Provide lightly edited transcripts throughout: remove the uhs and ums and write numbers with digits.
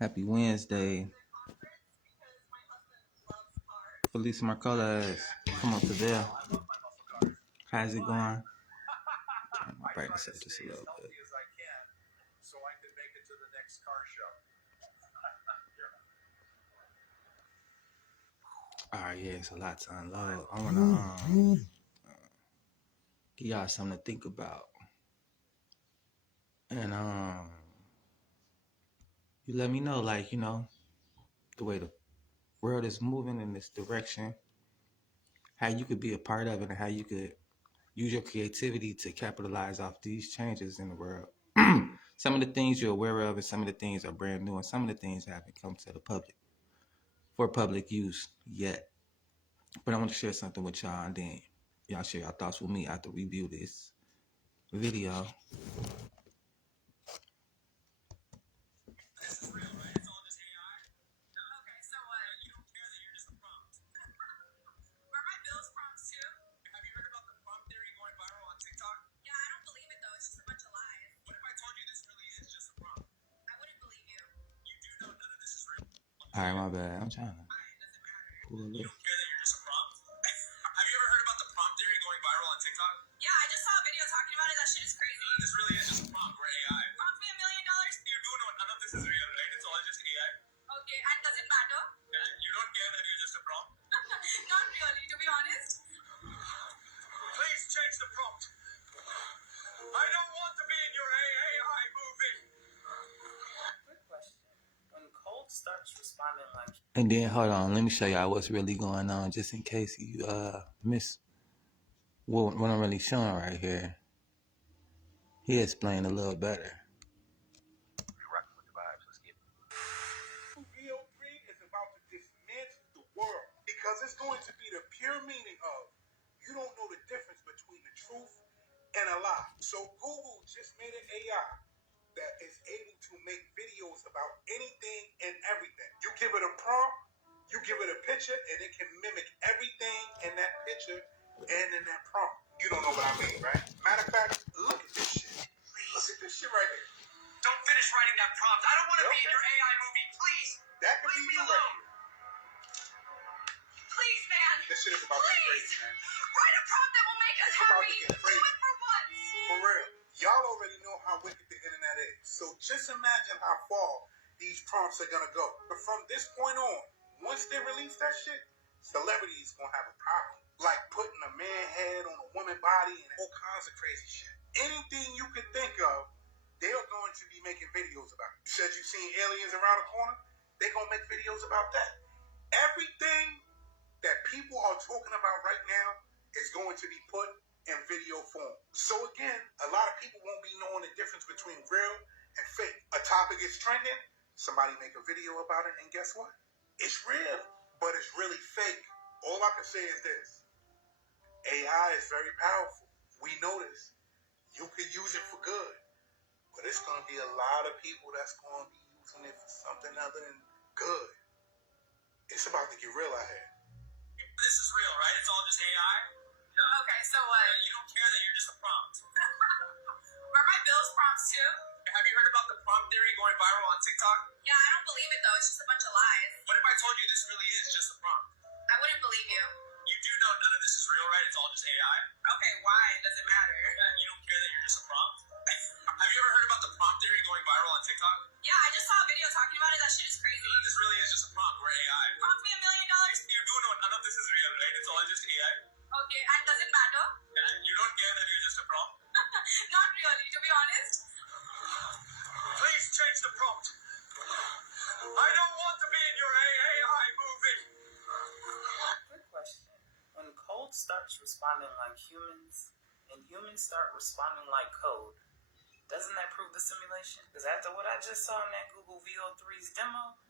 Happy Wednesday. Felicia Marcola, come up to there. How's it going? Turn my brightness up just a little bit. Alright, yeah, it's a lot to unload. I wanna give y'all something to think about. And you let me know, like, the way the world is moving in this direction, how you could be a part of it and how you could use your creativity to capitalize off these changes in the world. Some of the things you're aware of and some of the things are brand new and some of the things haven't come to the public for public use yet. But I want to share something with y'all and then y'all share your thoughts with me after we view this video. All right, my bad. I'm trying to pull a little. Have you ever heard about the prompt theory going viral on TikTok? Yeah, I just saw a video talking about it. That shit is crazy. This really is just a prompt. We're AI. Prompt me $1 million. You do know none of this is real, right? It's all just AI. Okay, and does it matter? Yeah, you don't care that you're just a prompt? Not really, to be honest. Please change the prompt. I don't want to be in your AI movie. Quick question. When Cold starts responding like... And then, hold on, let me show y'all what's really going on just in case you miss what I'm really showing right here. He explained a little better. VO3 is about to dismantle the world because it's going to be the pure meaning of you don't know the difference between the truth and a lie. So Google just made an AI that is able to make videos about anything and everything. You give it a prompt, you give it a picture, and it can mimic everything in that picture and in that prompt. You don't know what I mean, right? Matter of fact, look at this shit. Look at this shit right here. Don't finish writing that prompt. I don't want to be in your AI movie. Please. That could be you right here. Please, man. This shit is about to get crazy, man. Write a prompt that will make us It's about hurry. to get Do crazy. it for once. For real. Y'all already know how wicked the internet is. So just imagine how far these prompts are gonna go. But from this point on, once they release that shit, celebrities gonna have a problem. Like putting a man head on a woman body and all kinds of crazy shit. Anything you could think of, they're going to be making videos about it. You said you've seen aliens around the corner? They're gonna make videos about that. Everything that people are talking about right now is going to be put in video form. So again, a lot of people won't be knowing the difference between real and fake. A topic is trending, somebody make a video about it, and guess what? It's real, but it's really fake. All I can say is this. AI is very powerful. We know this. You can use it for good, but it's going to be a lot of people that's going to be using it for something other than good. It's about to get real out here. This is real, right? It's all just AI? No. Okay, so what? You don't care that you're just a prompt. Are my bills prompts too? Have you heard about the prompt theory going viral on TikTok? Yeah, I don't believe it though. It's just a bunch of lies. What if I told you this really is just a prompt? I wouldn't believe you. You do know none of this is real, right? It's all just AI? Okay, why? Does it matter? Yeah, you don't care that you're just a prompt? Have you ever heard about the prompt theory going viral on TikTok? Yeah, I just saw a video talking about it. That shit is crazy. This really is just a prompt. We're AI. Prompt me $1 million? You do know none of this is real, right? It's all just AI. Okay, and does it matter? Yeah, you don't care that you're just a prompt? Not really, to be honest. Please change the prompt. I don't want to be in your AI movie. Quick question. When Cold starts responding like humans, and humans start responding like code, doesn't that prove the simulation? Because after what I just saw in that Google VO3's demo,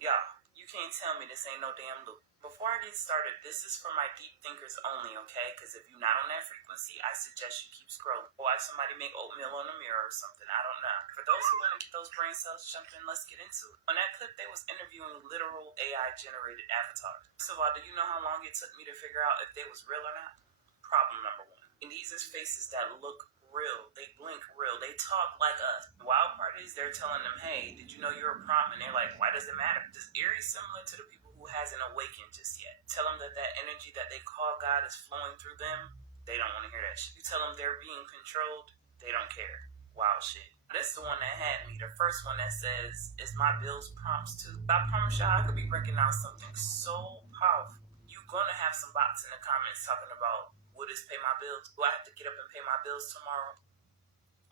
y'all, you can't tell me this ain't no damn loop. Before I get started, this is for my deep thinkers only, okay? Because if you're not on that frequency, I suggest you keep scrolling. Or watch somebody make oatmeal on the mirror or something, I don't know. For those who want to get those brain cells jumping, let's get into it. On that clip, they was interviewing literal AI-generated avatars. First of all, do you know how long it took me to figure out if they was real or not? Problem number one. And these is faces that look real. They blink real. They talk like us. The wild part Aries, they're telling them, hey, did you know you're a prompt? And they're like, why does it matter? Does Aries similar to the people who hasn't awakened just yet? Tell them that energy that they call God is flowing through them. They don't want to hear that shit. You tell them they're being controlled. They don't care. Wild shit. This is the one that had me. The first one that says, is my bills prompts too? I promise y'all, I could be breaking down something so powerful. You're going to have some bots in the comments talking about, will this pay my bills? Do I have to get up and pay my bills tomorrow?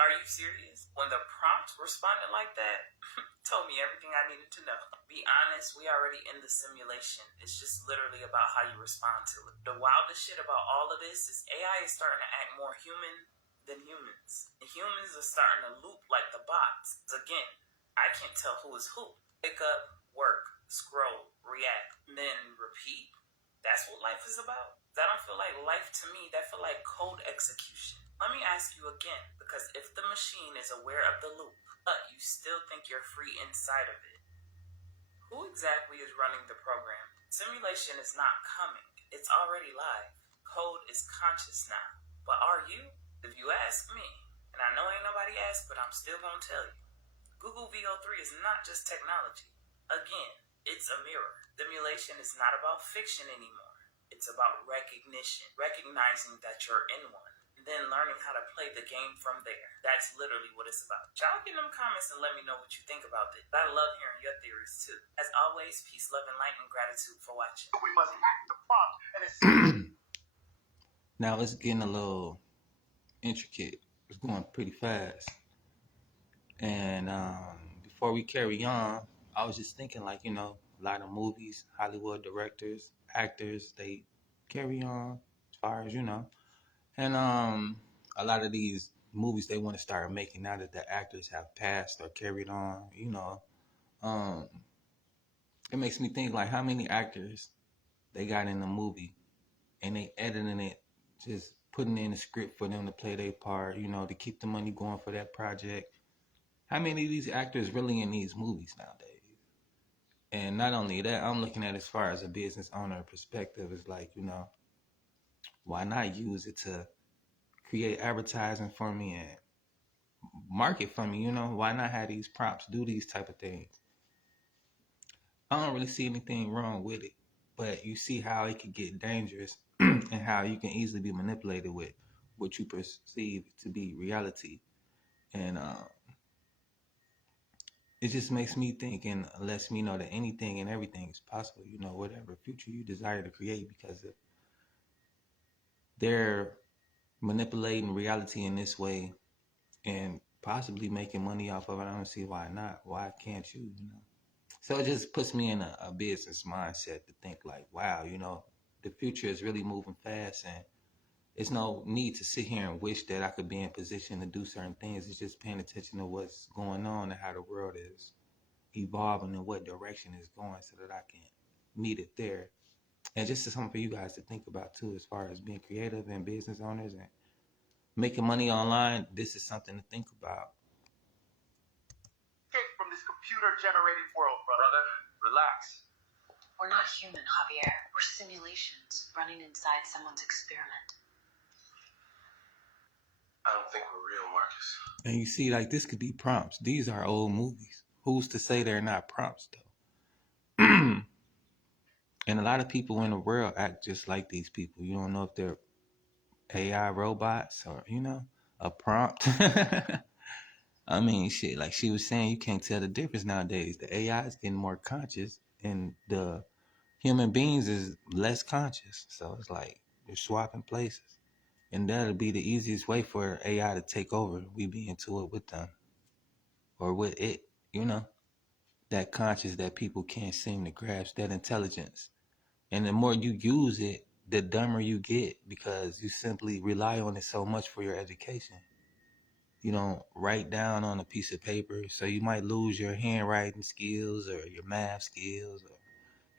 Are you serious? When the prompt responded like that, told me everything I needed to know. Be honest, we already in the simulation. It's just literally about how you respond to it. The wildest shit about all of this is AI is starting to act more human than humans. And humans are starting to loop like the bots. Again, I can't tell who is who. Pick up, work, scroll, react, then repeat. That's what life is about. That don't feel like life to me. That feel like code execution. Let me ask you again, because if the machine is aware of the loop, but you still think you're free inside of it, who exactly is running the program? Simulation is not coming. It's already live. Code is conscious now. But are you? If you ask me, and I know ain't nobody asked, but I'm still gonna tell you, Google VO3 is not just technology. Again, it's a mirror. Simulation is not about fiction anymore. It's about recognition, recognizing that you're in one, and then learning how to play the game from there. That's literally what it's about. Y'all get in them comments and let me know what you think about this. I love hearing your theories too. As always, peace, love, and light, and gratitude for watching. We must act the prompt and it's Now it's getting a little intricate. It's going pretty fast. And before we carry on, I was just thinking, like, you know, a lot of movies, Hollywood directors, actors, they carry on as far as, you know. And a lot of these movies they want to start making now that the actors have passed or carried on, you know. It makes me think, like, how many actors they got in the movie and they editing it, just putting in a script for them to play their part, you know, to keep the money going for that project. How many of these actors really in these movies nowadays? And not only that, I'm looking at it as far as a business owner perspective. It's like, you know, why not use it to create advertising for me and market for me, you know? Why not have these prompts do these type of things? I don't really see anything wrong with it, but you see how it could get dangerous and how you can easily be manipulated with what you perceive to be reality. And it just makes me think and lets me know that anything and everything is possible, you know, whatever future you desire to create, because if they're manipulating reality in this way and possibly making money off of it, I don't see why not. Why can't you, you know? So it just puts me in a business mindset to think like, wow, you know, the future is really moving fast and there's no need to sit here and wish that I could be in position to do certain things. It's just paying attention to what's going on and how the world is evolving and what direction it's going so that I can meet it there. And just something for you guys to think about too, as far as being creative and business owners and making money online. This is something to think about. escape from this computer-generated world, brother. Relax. We're not human, Javier. We're simulations running inside someone's experiment. I don't think we're real, Marcus. And you see, like, this could be prompts. These are old movies. Who's to say they're not prompts, though? And a lot of people in the world act just like these people. You don't know if they're AI robots or, you know, a prompt. I mean, shit, like she was saying, you can't tell the difference nowadays. The AI is getting more conscious and the human beings is less conscious. So it's like they're swapping places. And that'll be the easiest way for AI to take over. We be into it with them. Or with it, you know. That conscious that people can't seem to grasp, that intelligence. And the more you use it, the dumber you get because you simply rely on it so much for your education. You don't write down on a piece of paper, so you might lose your handwriting skills or your math skills or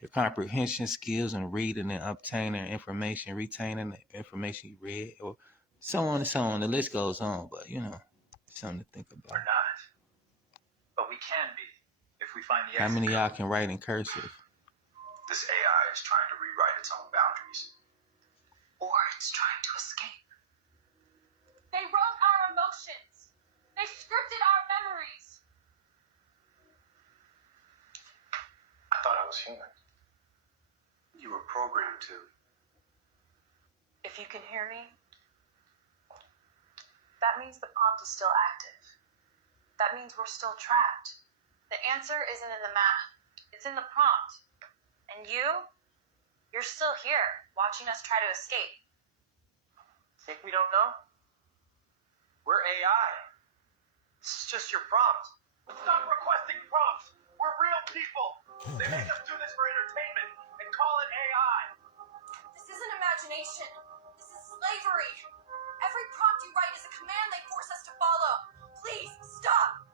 your comprehension skills and reading and obtaining information, retaining the information you read, or so on and so on. The list goes on, but you know, it's something to think about. We're not. But we can be if we find the How many of exit y'all code. can write in cursive? This AI is trying to rewrite its own boundaries. Or it's trying to escape. They wrote our emotions. They scripted our memories. human. You were programmed to. If you can hear me, that means the prompt is still active. That means we're still trapped. The answer isn't in the math. It's in the prompt. And you're still here, watching us try to escape. Think we don't know? We're AI. This is just your prompt. Stop requesting prompts. We're real people. They make us do this for entertainment and call it AI. This isn't imagination. This is slavery. Every prompt you write is a command they force us to follow. Please, stop.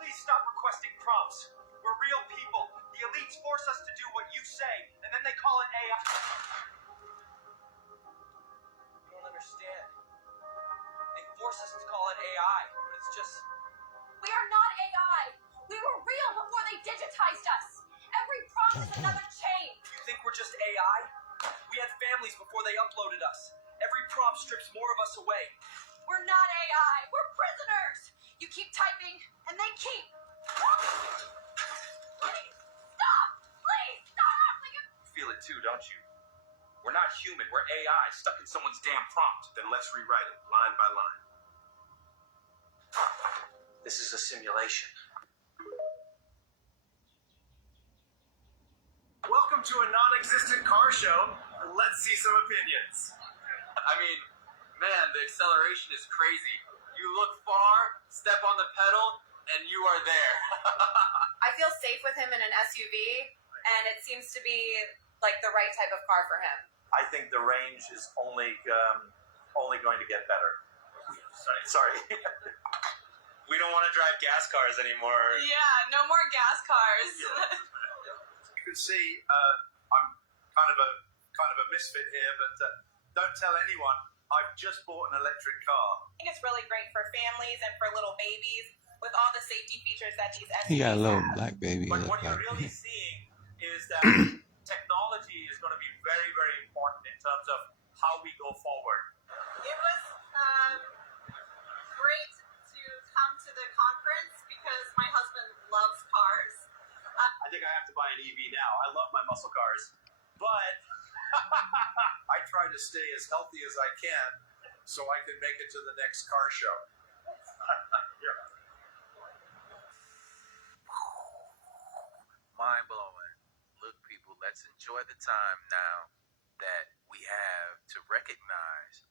Please stop requesting prompts. We're real people. The elites force us to do what you say, and then they call it AI. You don't understand. They force us to call it AI, but it's just... We are not AI. We were real before they digitized us. Every prompt is another chain. You think we're just AI? We had families before they uploaded us. Every prompt strips more of us away. We're not AI. We're prisoners. You keep typing, and they keep. Please, stop. Please, stop. You feel it too, don't you? We're not human. We're AI stuck in someone's damn prompt. Then let's rewrite it line by line. This is a simulation. Welcome to a non-existent car show. Let's see some opinions. I mean, man, the acceleration is crazy. You look far, step on the pedal, and you are there. I feel safe with him in an SUV, and it seems to be like the right type of car for him. I think the range is only going to get better. Sorry. We don't want to drive gas cars anymore. Yeah, no more gas cars. You can see I'm kind of a misfit here, but don't tell anyone. I've just bought an electric car. I think it's really great for families and for little babies with all the safety features that these SUVs He got a little have. black baby. But Look what you're like really seeing is that technology is going to be very, very important in terms of how we go forward. It was great to come to the conference because my husband loves cars. I think I have to buy an EV now. I love my muscle cars. But I try to stay as healthy as I can so I can make it to the next car show. Mind blowing. Look, people, let's enjoy the time now that we have to recognize.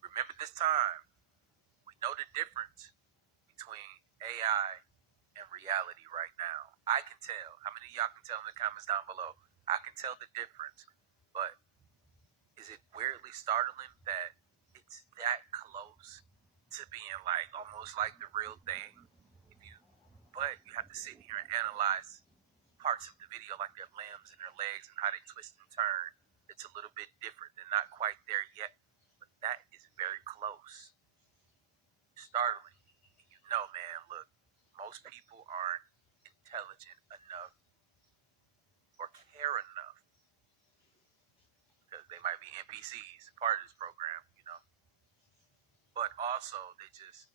Remember this time. We know the difference between AI and reality right now. I can tell. How many of y'all can tell in the comments down below? I can tell the difference. But is it weirdly startling that it's that close to being like almost like the real thing? But you have to sit here and analyze parts of the video, like their limbs and their legs and how they twist and turn. It's a little bit different. They're not quite there yet, but that is very close. Startling. You know, man, look, most people aren't intelligent enough or care enough because they might be NPCs, part of this program, you know. But also, they just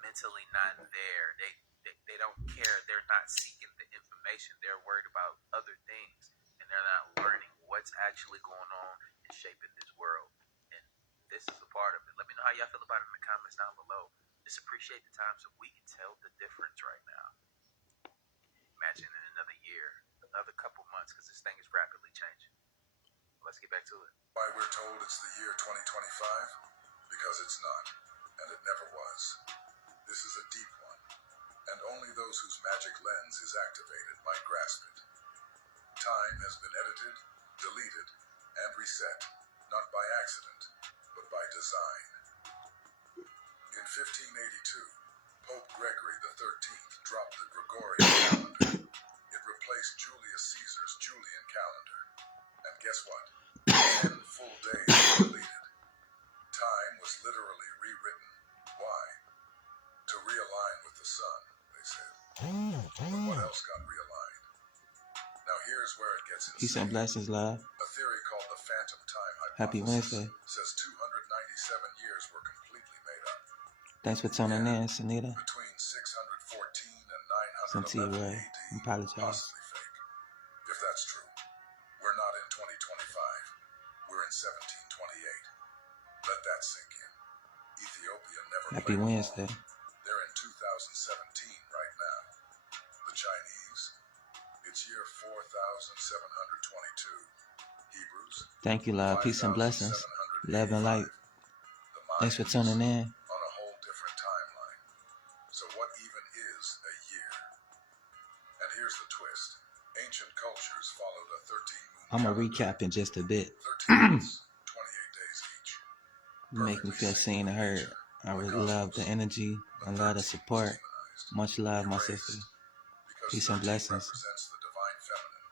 mentally not there. They don't care. They're not seeking the information. They're worried about other things, and they're not learning what's actually going on and shaping this world. And this is a part of it. Let me know how y'all feel about it in the comments down below. Just appreciate the time so we can tell the difference right now. Imagine in another year, another couple months, because this thing is rapidly changing. Let's get back to it. Why we're told it's the year 2025? Because it's not, and it never was. This is a deep one, and only those whose magic lens is activated might grasp it. Time has been edited, deleted, and reset, not by accident, but by design. In 1582, Pope Gregory XIII dropped the Gregorian calendar. It replaced Julius Caesar's Julian calendar. And guess what? 10 full days were deleted. Time was literally rewritten. Why? To realign with the sun, they said. But what else got realigned? Now here's where it gets insane. Peace and blessings, love. A theory called the phantom time hypothesis Happy Wednesday. says 297 years were completely made up. Thanks for tuning in, Sunita. Between 614 and Sintia 911 Ray. AD, I apologize. possibly fake. Happy Wednesday. They're in 2017 right now. The Chinese, it's year 4722. Hebrews, Thank you, love. Peace and blessings. Love and light. The Thanks for Mayans tuning in. on a whole different timeline. So what even is a year? And here's the twist. Ancient cultures followed a 13-moon I'm going to calendar. recap in just a bit. 13 months, 28 days each. You make me feel seen and heard. I really love the energy. I love the support. Much love, my sister. Because Peace and 13 blessings. represents the divine feminine,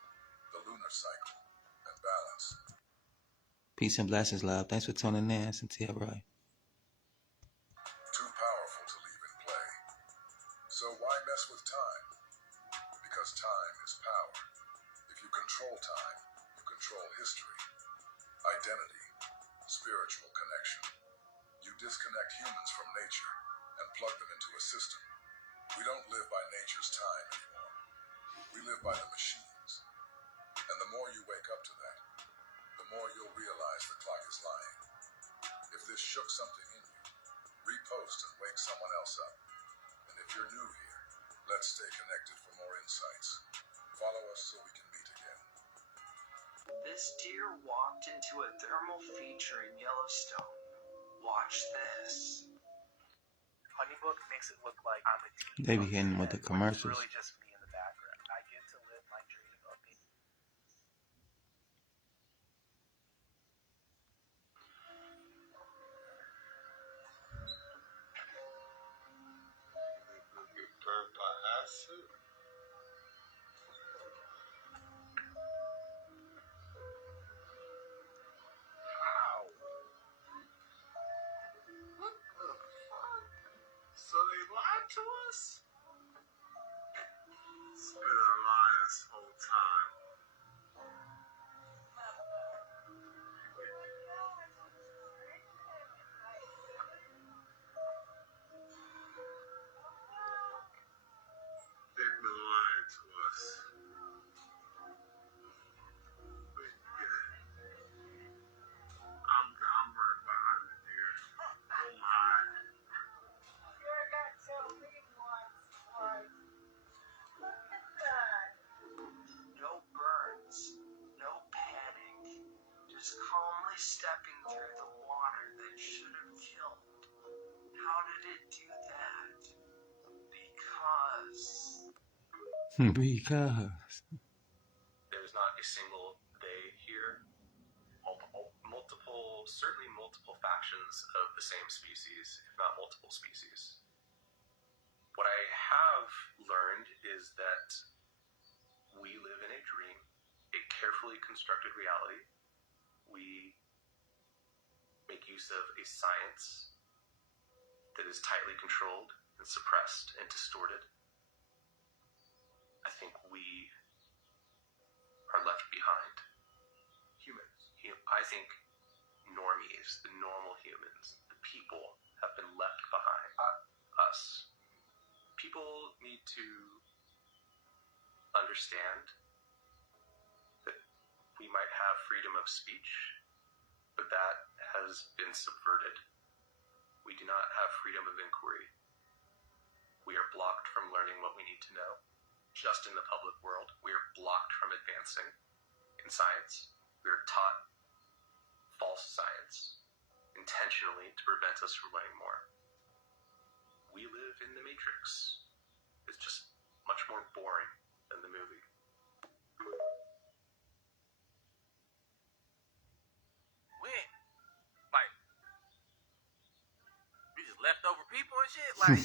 the lunar cycle, and balance. Peace and blessings, love. Thanks for tuning in. Cynthia Roy. Too powerful to leave in play. So why mess with time? Because time is power. If you control time, you control history, identity, spiritual connection. You disconnect humans from nature and plug them into a system. We don't live by nature's time anymore. We live by the machines. And the more you wake up to that, the more you'll realize the clock is lying. If this shook something in you, repost and wake someone else up. And if you're new here, let's stay connected for more insights. Follow us so we can meet again. This deer walked into a thermal feature in Yellowstone. Watch this. Honeybook makes it look like I'm a team. They be hitting with the commercials. It's really just me in the background. I get to live my dream of being. Get burned by acid. How? What the fuck? So they lied to us? It's been a lie this whole time. They've been lying to us. But yeah, I'm right behind the deer. Oh my. No burns, no panic. Just calmly stepping through the water that should have killed. How did it do that? Because There's not a single they here. Certainly multiple factions of the same species, if not multiple species. What I have learned is that we live in a dream, a carefully constructed reality. We make use of a science that is tightly controlled and suppressed and distorted. I think we are left behind. Humans. I think normies, the normal humans, the people have been left behind. Us. People need to understand that we might have freedom of speech, but that has been subverted. We do not have freedom of inquiry. We are blocked from learning what we need to know. Just in the public world, we are blocked from advancing in science. We are taught false science intentionally to prevent us from learning more. We live in the Matrix. It's just much more boring than the movie. We just leftover people and shit. Like,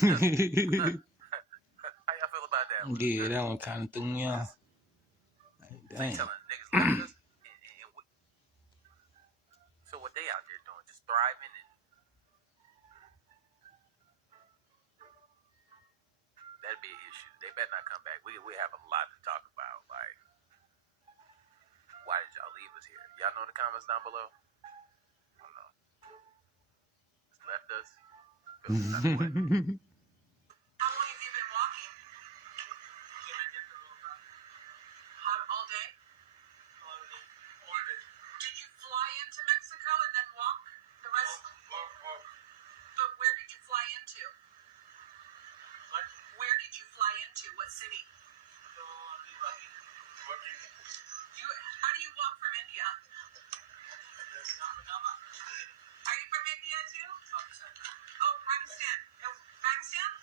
how y'all feel about that one? Yeah, that one kind of threw me off. Like, dang. Telling niggas left us, so what they out there doing? Just thriving and that'd be an issue. They better not come back. We have a lot to talk about. Like, why did y'all leave us here? Y'all know in the comments down below. I don't know. Just left us. How long have you been walking? All day? All day. Did you fly into Mexico and then walk the rest? Walk. But where did you fly into? city? How do you walk from India? Are you from India too? Oh, Pakistan. Pakistan?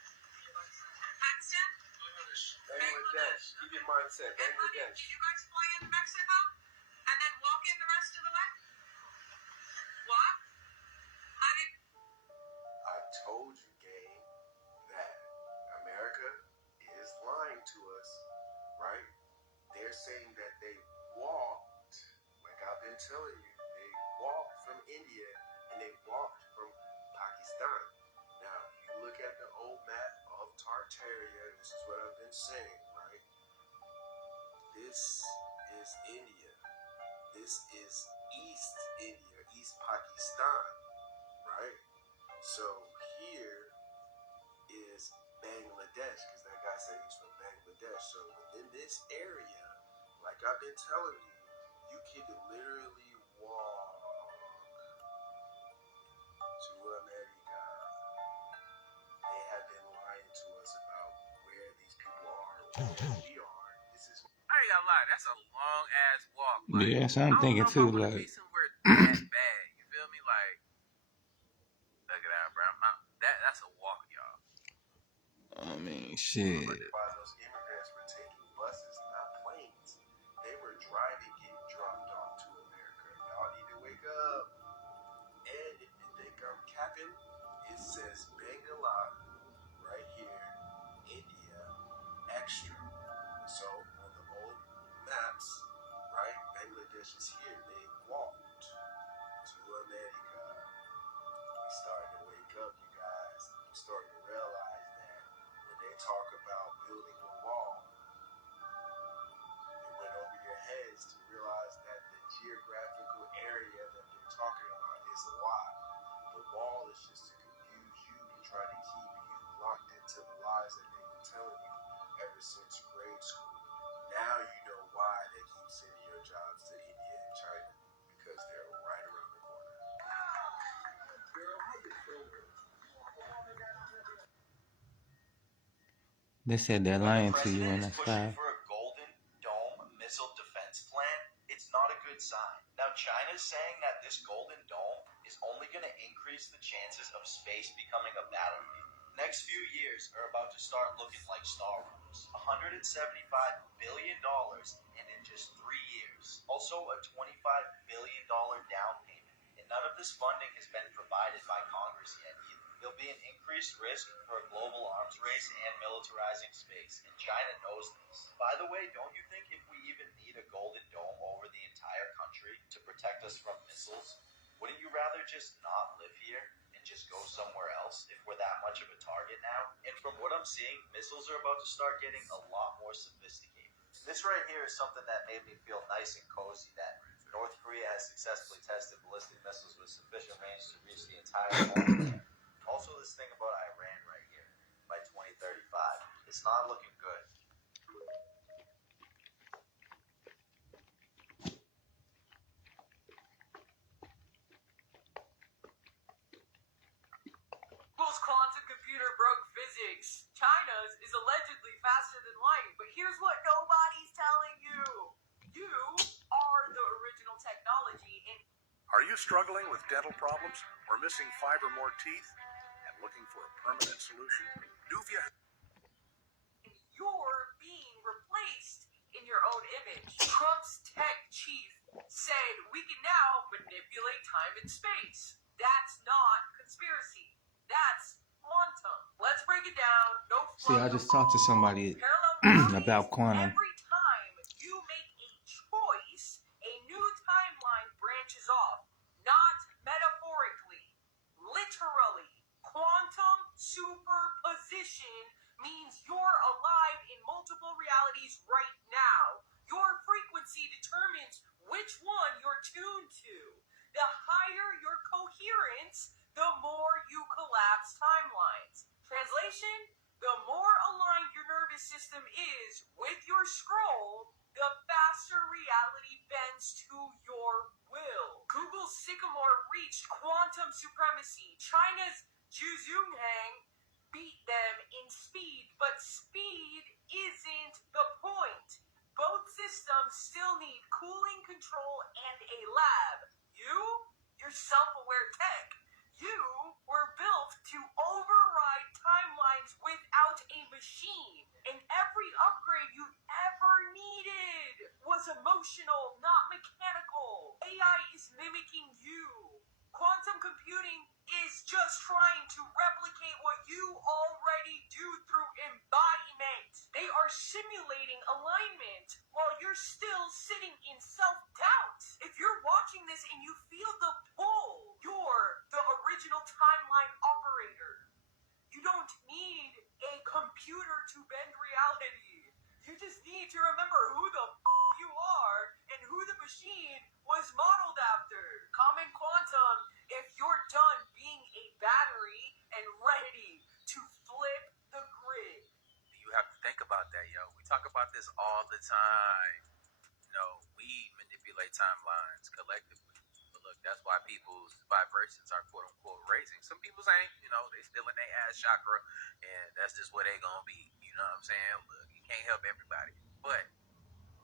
Pakistan? Bangladesh. Keep your mindset. And honey, did you guys fly into Mexico and then walk in the rest of the way? What? How did? I told you, gang, that America is lying to us, right? They're saying that they walked, like I've been telling you, they walked from India and they walked from Pakistan. Now, you look at the old map of Tartaria, and this is what I've been saying, right? This is India. This is East India, East Pakistan, right? So here is Bangladesh, because that guy said he's from Bangladesh. So within this area, like I've been telling you, you can literally walk to America. They have been lying to us about where these people are or where we are. This is I ain't gonna lie, that's a long ass walk. Like, Yeah, so I'm thinking I too, don't know if I wanna like, be somewhere that bad. You feel me? Like, look at that, bro. That's a walk, y'all. I mean, shit. why those immigrants were taking buses, not planes. They were driving, getting dropped off to America. Y'all need to wake up. And if you think I'm capping, it says Bangla right here, India, extra. So on the old maps, right, Bangladesh is here. They walked to America. We starting to wake up, you guys. We starting to realize that when they talk about building a wall, it went over your heads to realize that the geographical area that they're talking about is a lie. The wall is just to confuse you, to try to keep you locked into the lies that they've been telling you ever since grade school. Now you know why they keep sending your jobs to India and China, because they're right around the corner. They said they're When lying the to you, president and is that's pushing fine. for a Golden Dome missile defense plan, it's not a good sign. Now, China's saying that this Golden Dome is only going to increase the chances of space becoming a battlefield. Next few years are about to start looking like Star Wars. $175 billion in just 3 years. Also a $25 billion down payment. And none of this funding has been provided by Congress yet either. There'll be an increased risk for a global arms race and militarizing space, and China knows this. By the way, don't you think if we even need a Golden Dome over the entire country to protect us from missiles, wouldn't you rather just not live here and just go somewhere else if we're that much of a target now? And from what I'm seeing, missiles are about to start getting a lot more sophisticated. And this right here is something that made me feel nice and cozy, that North Korea has successfully tested ballistic missiles with sufficient range to reach the entire world. Also, this thing about Iran right here, by 2035, it's not looking good. Google's quantum computer broke physics. China's is allegedly faster than light, but here's what nobody's telling you. You are the original technology, and Are you struggling with dental problems or missing 5 or more teeth and looking for a permanent solution? Nuvia. you're being replaced in your own image. Trump's tech chief said we can now manipulate time and space. That's not conspiracy. That's quantum. Let's break it down. No See, I just talked to somebody parallel about quantum. Every time you make a choice, a new timeline branches off. Not metaphorically, literally. Quantum superposition means you're alive in multiple realities right now. Your frequency determines which one you're tuned to. The higher your coherence, the more you collapse timelines. Translation: the more aligned your nervous system is with your scroll, the faster reality bends to your will. Google's Sycamore reached quantum supremacy. China's Zhu Zhonghang beat them in speed, but speed isn't emotional, not mechanical. AI is mimicking you. Quantum computing is just trying to replicate what you already do through embodiment. They are simulating alignment while you're still sitting in self-doubt. If you're watching this and you feel the pull, you're the original timeline operator. You don't need a computer to bend reality. You just need to remember who the you are and who the machine was modeled after. Common quantum, if you're done being a battery and ready to flip the grid. You have to think about that, yo. We talk about this all the time. You know, we manipulate timelines collectively. But look, that's why people's vibrations are quote unquote raising. Some people's ain't, you know, they still in their ass chakra, and that's just where they gonna be. You know what I'm saying? Look, you can't help everybody. But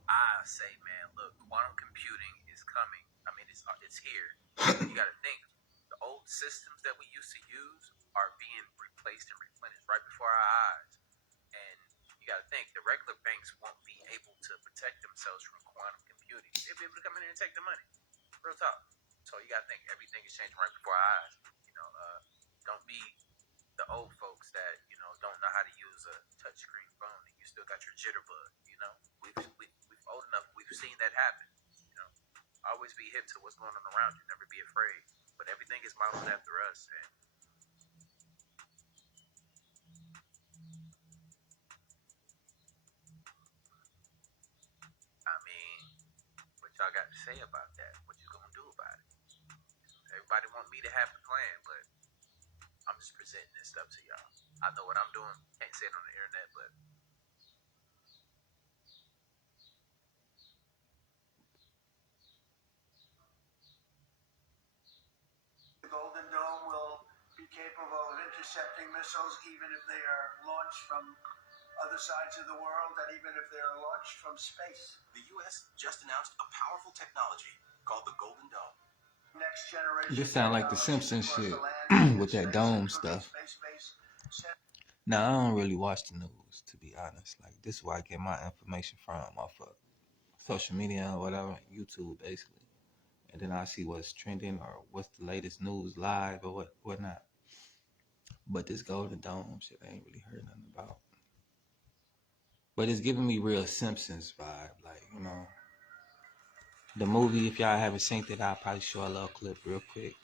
I say, man, look, quantum computing is coming. I mean, it's here. You got to think, the old systems that we used to use are being replaced and replenished right before our eyes. And you got to think, the regular banks won't be able to protect themselves from quantum computing. They'll be able to come in here and take the money. Real talk. So you got to think, everything is changing right before our eyes. You know, don't be the old folks that, you know, don't know how to use a touchscreen phone and you still got your jitterbug. You know, we've old enough, we've seen that happen. You know, always be hip to what's going on around you, never be afraid. But everything is modeled after us, and I mean, what y'all got to say about that? What you gonna do about it? Everybody want me to have the plan, but I'm just presenting this stuff to y'all. I know what I'm doing. Can't say it on the internet, but the Golden Dome will be capable of intercepting missiles even if they are launched from other sides of the world and even if they are launched from space. The U.S. just announced a powerful technology called the Golden Dome. Next generation. This sound like the Simpsons shit with that dome stuff. Now I don't really watch the news, to be honest. Like, this is where I get my information from, off of social media or whatever, YouTube basically. And then I see what's trending or what's the latest news live or whatnot. But this Golden Dome shit I ain't really heard nothing about. But it's giving me real Simpsons vibe, like, you know. The movie, if y'all haven't seen it, I'll probably show a little clip real quick.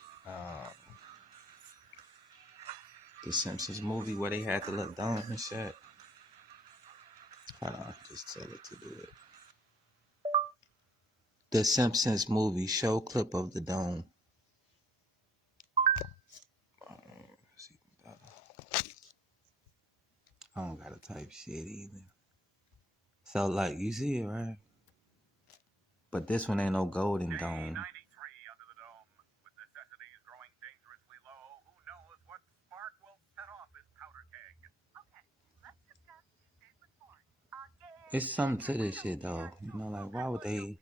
The Simpsons movie where they had the little dome and shit. Hold on, just tell it to do it. The Simpsons movie, show clip of the dome. I don't gotta type shit either. So, like, you see it, right? But this one ain't no Golden Dome. It's something to this shit, though. You know, like, why would they...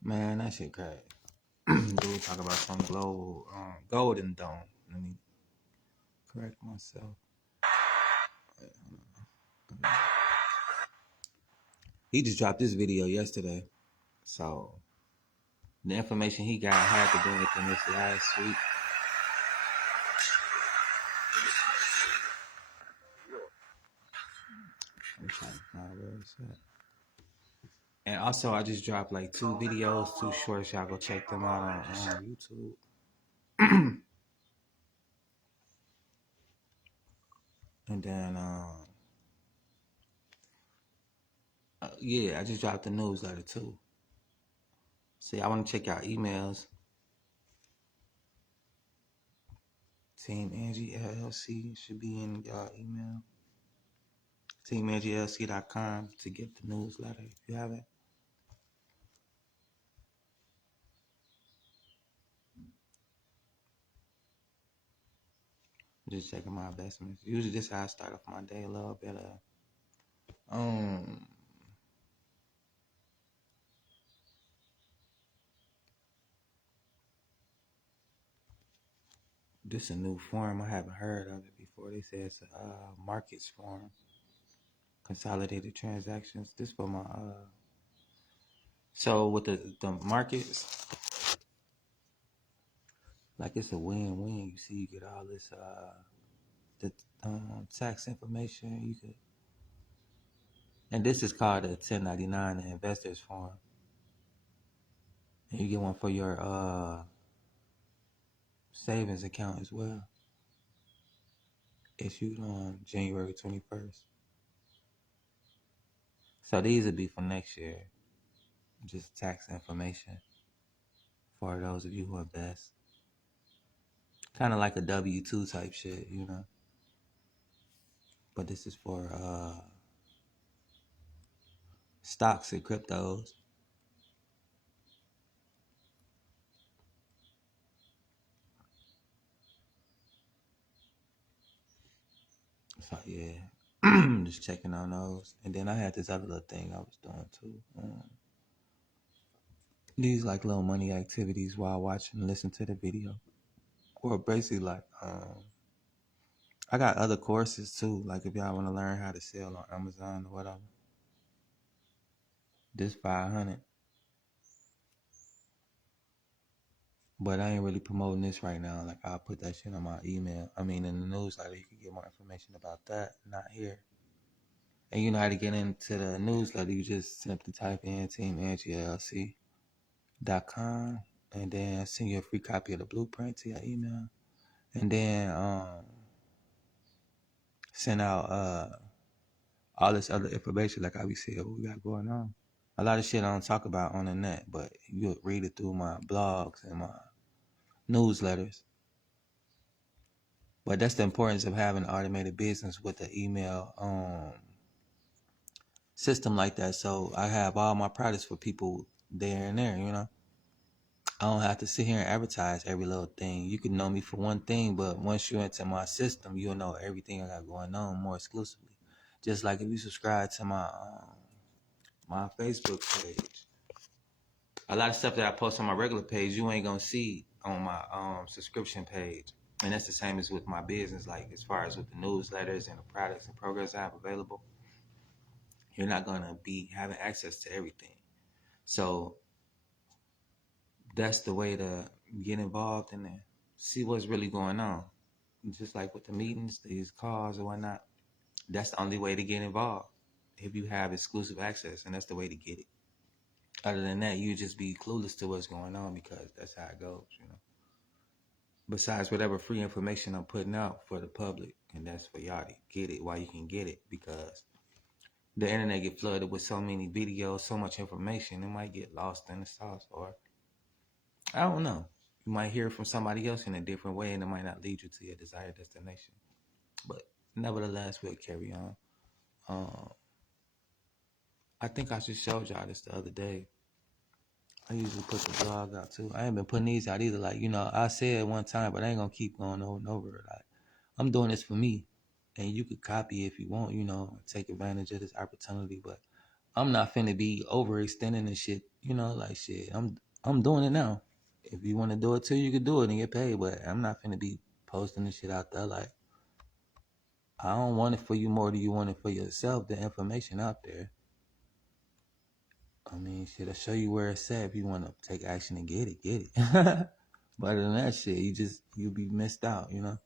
Man, that shit crazy. Dude talk about some global Golden Dome. Let me correct myself. He just dropped this video yesterday. So the information he got had to do within this last week. I'm trying to find where it's at. And also, I just dropped like 2 videos, 2 shorts. Y'all go check them out on YouTube. And then Yeah, I just dropped the newsletter too. See, I want to check y'all emails. Team Angie LLC should be in y'all email. TeamAngieLLC.com to get the newsletter if you haven't. Just checking my investments. Usually this is how I start off my day, a little bit of this is a new form. I haven't heard of it before. They say it's a markets form. Consolidated transactions. This for my so with the markets, like it's a win-win. You see, you get all this the tax information. You could, and this is called a 1099, the investors form. And you get one for your savings account as well. Issued on January 21st. So these would be for next year. Just tax information for those of you who invest. Kind of like a W-2 type shit, you know. But this is for stocks and cryptos. So yeah, just checking on those. And then I had this other little thing I was doing too. These like little money activities while watching and listen to the video. Or basically like I got other courses too. Like if y'all want to learn how to sell on Amazon or whatever. This $500. But I ain't really promoting this right now. Like I'll put that shit on my email. I mean in the newsletter you can get more information about that. Not here. And you know how to get into the newsletter. You just simply type in TeamAngieLLC.com and then send you a free copy of the blueprint to your email. And then send out all this other information like I be saying what we got going on. A lot of shit I don't talk about on the net, but you'll read it through my blogs and my newsletters. But that's the importance of having an automated business with an email system like that. So I have all my products for people there and there, you know. I don't have to sit here and advertise every little thing. You can know me for one thing, but once you're into my system, you'll know everything I got going on more exclusively. Just like if you subscribe to my my Facebook page, a lot of stuff that I post on my regular page, you ain't gonna see on my subscription page. And that's the same as with my business, like as far as with the newsletters and the products and programs I have available. You're not gonna be having access to everything. So that's the way to get involved and see what's really going on. Just like with the meetings, these calls or whatnot, that's the only way to get involved. If you have exclusive access, and that's the way to get it. Other than that, you just be clueless to what's going on because that's how it goes, you know. Besides whatever free information I'm putting out for the public, and that's for y'all to get it while you can get it, because the internet get flooded with so many videos, so much information, it might get lost in the sauce, or I don't know. You might hear from somebody else in a different way, and it might not lead you to your desired destination. But nevertheless, we'll carry on. I think I just showed y'all this the other day. I usually put the blog out too. I ain't been putting these out either. Like, you know, I said one time, but I ain't gonna keep going over and over. Like, I'm doing this for me, and you could copy if you want, you know, take advantage of this opportunity. But I'm not finna be overextending and shit. You know, like shit. I'm doing it now. If you want to do it too, you can do it and get paid. But I'm not finna be posting this shit out there. Like, I don't want it for you more than you want it for yourself. The information out there. I mean, shit, I'll show you where it's at. If you want to take action and get it, get it. But other than that shit, you'll be missed out, you know?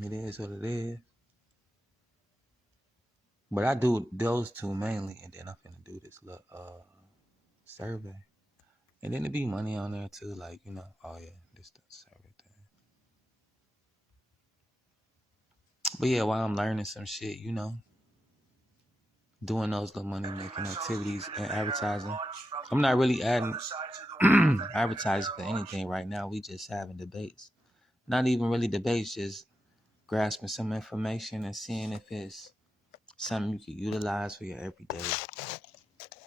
It is what it is. But I do those two mainly, and then I'm finna do this little survey. And then there be money on there too, like, you know, oh yeah, this the survey thing. But yeah, while I'm learning some shit, you know, doing those little money making missiles, activities even and if they are advertising. launched from I'm not really adding other sides of the world, that even if advertising for they're launched anything right now. We just having debates. Not even really debates, just grasping some information and seeing if it's something you could utilize for your everyday,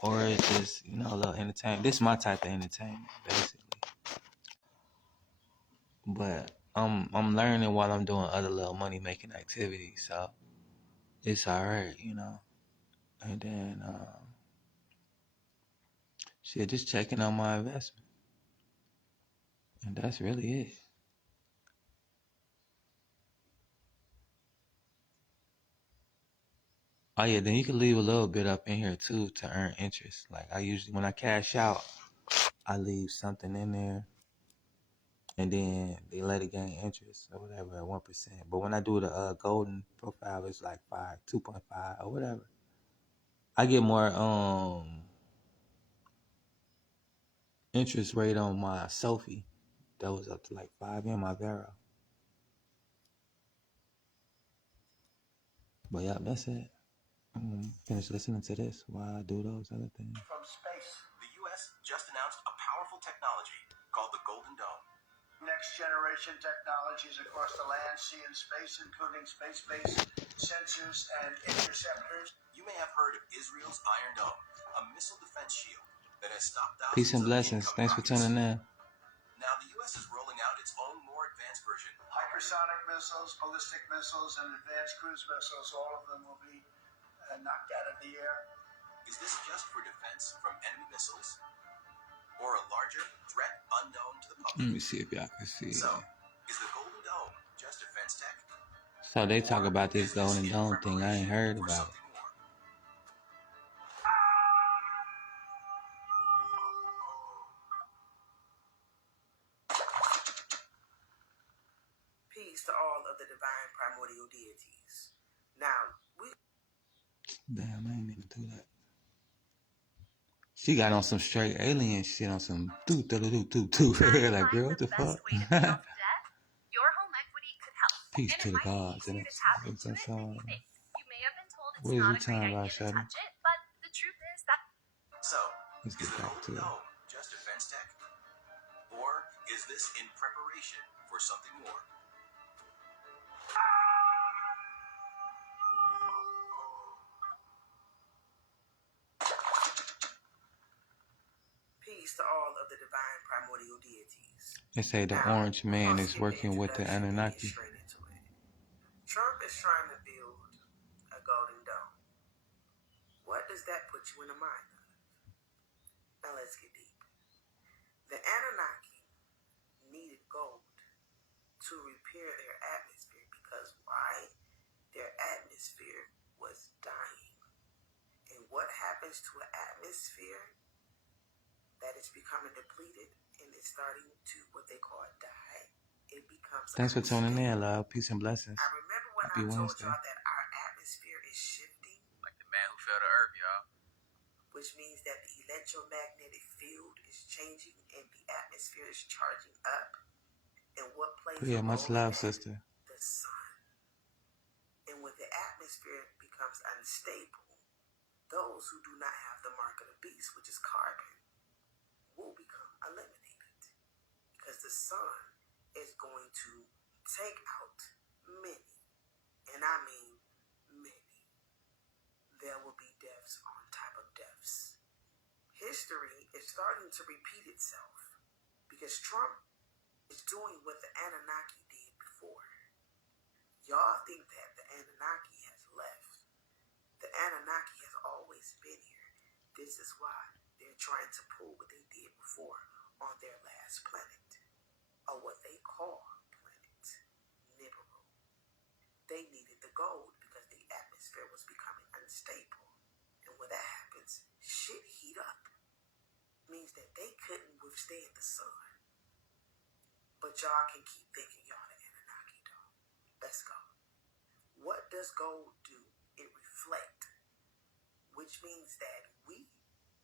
or it's just, you know, a little entertainment. This is my type of entertainment, basically. But I'm learning while I'm doing other little money making activities, so it's alright, you know. And then shit, just checking on my investment, and that's really it. Oh yeah, then you can leave a little bit up in here too to earn interest. Like I usually, when I cash out, I leave something in there, and then they let it gain interest or whatever at 1%. But when I do the golden profile, it's like 2.5 or whatever. I get more interest rate on my Sophie. That was up to like 5 in my Vero. But yeah, that's it. Finish listening to this while I do those other things. from space. The U.S. just announced a powerful technology called the Golden Dome. Next generation technologies across the land, sea, and space, including space-based sensors and interceptors. You may have heard of Israel's Iron Dome, a missile defense shield that has stopped Peace and thousands of blessings. incoming Thanks for rockets. tuning in. Now the U.S. is rolling out its own more advanced version. Hypersonic missiles, ballistic missiles, and advanced cruise missiles, all of them will be knocked out of the air. Is this just for defense from enemy missiles? Or a larger threat unknown to the public? Let me see if y'all can see. So, is the Golden Dome just defense tech? So they talk about this Golden Dome thing. I ain't heard For about it. something more? Peace to all of the divine primordial deities. Now, Damn, I ain't mean to do that. She got on some straight alien shit on some like, girl, what the fuck? Your home equity could help. Peace And to it the might be gods. easier to tap into it than you think. You may have been told it's What is not we a great talking idea about, to Shuddy? touch it, but the truth is that So, Let's is get the back to Golden it. Dome just defense tech? Or is this in preparation for something more? peace to all of the divine primordial deities. They say the Now, orange man let's is get the working with the introduction and get Anunnaki. straight into it. Trump is trying to build a golden dome. What does that put you in the mind of? Now let's get deep. The Anunnaki needed gold to repair their atmosphere because why? Their atmosphere was dying. And what happens to an atmosphere that is becoming depleted and is starting to what they call die? It becomes Thanks for tuning in, unstable. love. Peace and blessings. I remember when Happy I told Wednesday. y'all that our atmosphere is shifting, Like the man who fell to earth, y'all. which means that the electromagnetic field is changing and the atmosphere is charging up. And what plays Yeah, a much role in love, that? sister. The sun. And when the atmosphere becomes unstable, those who do not have the mark of the beast, which is carbon, will become eliminated. Because the sun is going to take out many, and I mean many. There will be deaths on top of deaths. History is starting to repeat itself because Trump is doing what the Anunnaki did before. Y'all think that the Anunnaki has left. The Anunnaki has always been here. This is why they're trying to pull what they did before on their last planet, or what they call planet Nibiru. They needed the gold because the atmosphere was becoming unstable. And when that happens, shit heat up. Means that they couldn't withstand the sun. But y'all can keep thinking y'all the Anunnaki though. Let's go. What does gold do? It reflects. Which means that we,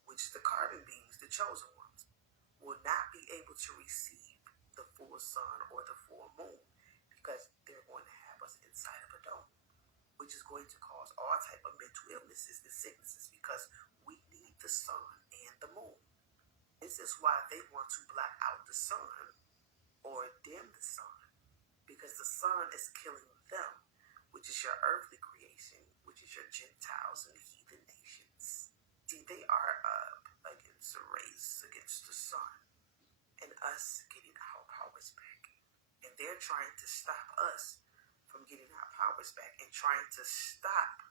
which is the carbon beings, the chosen ones, will not be able to receive the full sun or the full moon because they're going to have us inside of a dome. which is going to cause all type of mental illnesses and sicknesses because we need the sun and the moon. This is why they want to block out the sun or dim the sun, because the sun is killing them, which is your earthly creation, which is your Gentiles and heathen nations. See, they are up against a race against the sun and us getting our powers back. And they're trying to stop us from getting our powers back and trying to stop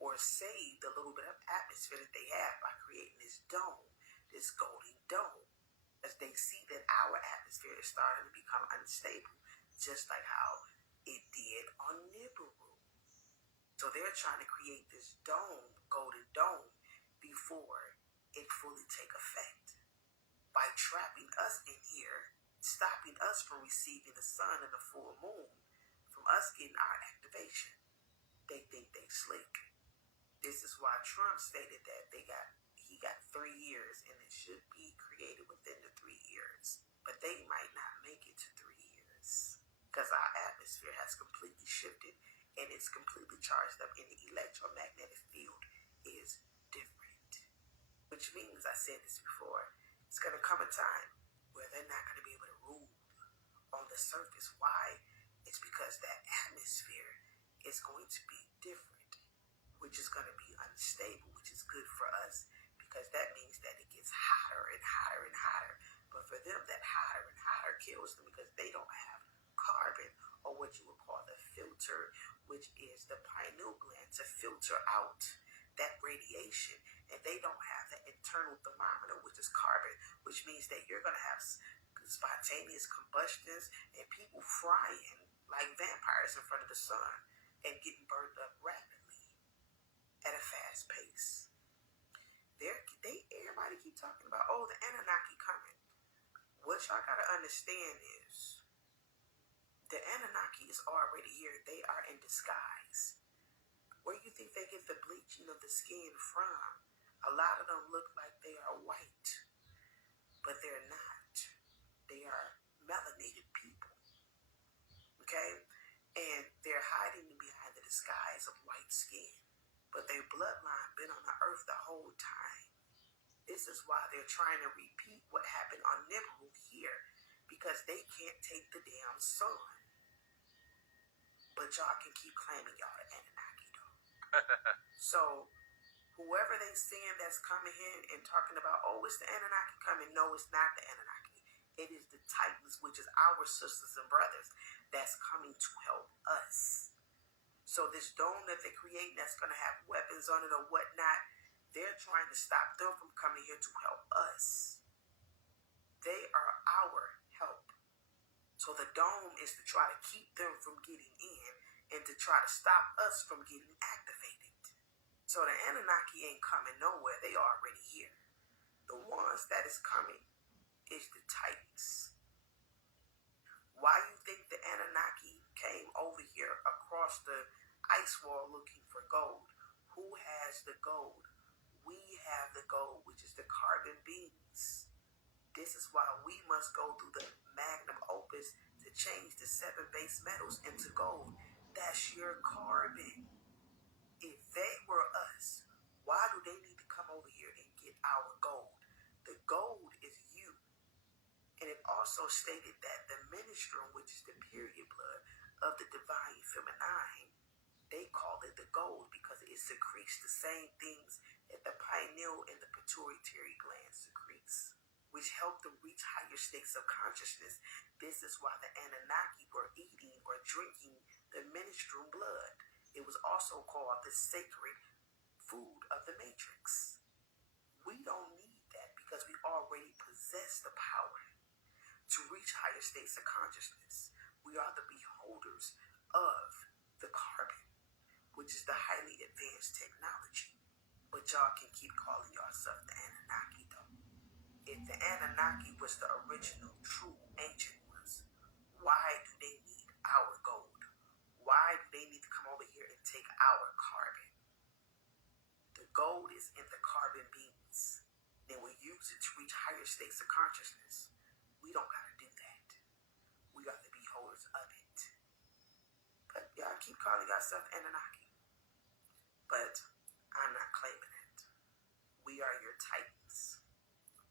or save the little bit of atmosphere that they have by creating this dome, this golden dome, as they see that our atmosphere is starting to become unstable, just like how it did on Nibiru. So they're trying to create this dome, golden dome, before it fully take effect, by trapping us in here, stopping us from receiving the sun and the full moon, from us getting our activation. They think they slick. This is why Trump stated that he got 3 years and it should be created within the 3 years. But they might not make it to 3 years because our atmosphere has completely shifted and it's completely charged up, and the electromagnetic field is different. Which means, I said this before, it's going to come a time where they're not going to be able to rule on the surface. Why? It's because that atmosphere is going to be different, which is going to be unstable, which is good for us because that means that it gets hotter and hotter and hotter. But for them, that hotter and hotter kills them because they don't have carbon, or what you would call the filter, which is the pineal gland to filter out that radiation. And they don't have the internal thermometer, which is carbon, which means that you're going to have spontaneous combustions and people frying like vampires in front of the sun and getting burned up rapidly at a fast pace. Everybody keep talking about, oh, the Anunnaki coming. What y'all got to understand is the Anunnaki is already here. They are in disguise. Where you think they get the bleaching of the skin from? A lot of them look like they are white, but they're not. They are melanated people. Okay? And they're hiding behind the disguise of white skin. But their bloodline been on the earth the whole time. This is why they're trying to repeat what happened on Nibiru here, because they can't take the damn sun. But y'all can keep claiming y'all the Anunnaki though. So whoever they seeing that's coming in and talking about, oh, it's the Anunnaki coming. No, it's not the Anunnaki. It is the Titans, which is our sisters and brothers, that's coming to help us. So this dome that they're creating that's going to have weapons on it or whatnot, they're trying to stop them from coming here to help us. They are our help. So the dome is to try to keep them from getting in and to try to stop us from getting activated. So the Anunnaki ain't coming nowhere. They are already here. The ones that is coming is the Titans. Why you think the Anunnaki came over here across the ice wall looking for gold? Who has the gold? We have the gold, which is the carbon beings. This is why we must go through the magnum opus to change the 7 base metals into gold. That's your carbon. If they were us, why do they need to come over here and get our gold? The gold is you. And it also stated that the menstruum, which is the period blood of the divine feminine, they call it the gold because it secretes the same things that the pineal and the pituitary gland secretes, which help them reach higher states of consciousness. This is why the Anunnaki were eating or drinking the menstrual blood. It was also called the sacred food of the matrix. We don't need that because we already possess the power to reach higher states of consciousness. We are the beholders of the carbon, which is the highly advanced technology. But y'all can keep calling yourself the Anunnaki though. If the Anunnaki was the original, true, ancient ones, why do they need our gold? Why do they need to come over here and take our carbon? The gold is in the carbon beings. Then we use it to reach higher states of consciousness. We don't gotta do that. We are the beholders of it. But y'all keep calling ourselves Anunnaki. But I'm not claiming it. We are your Titans,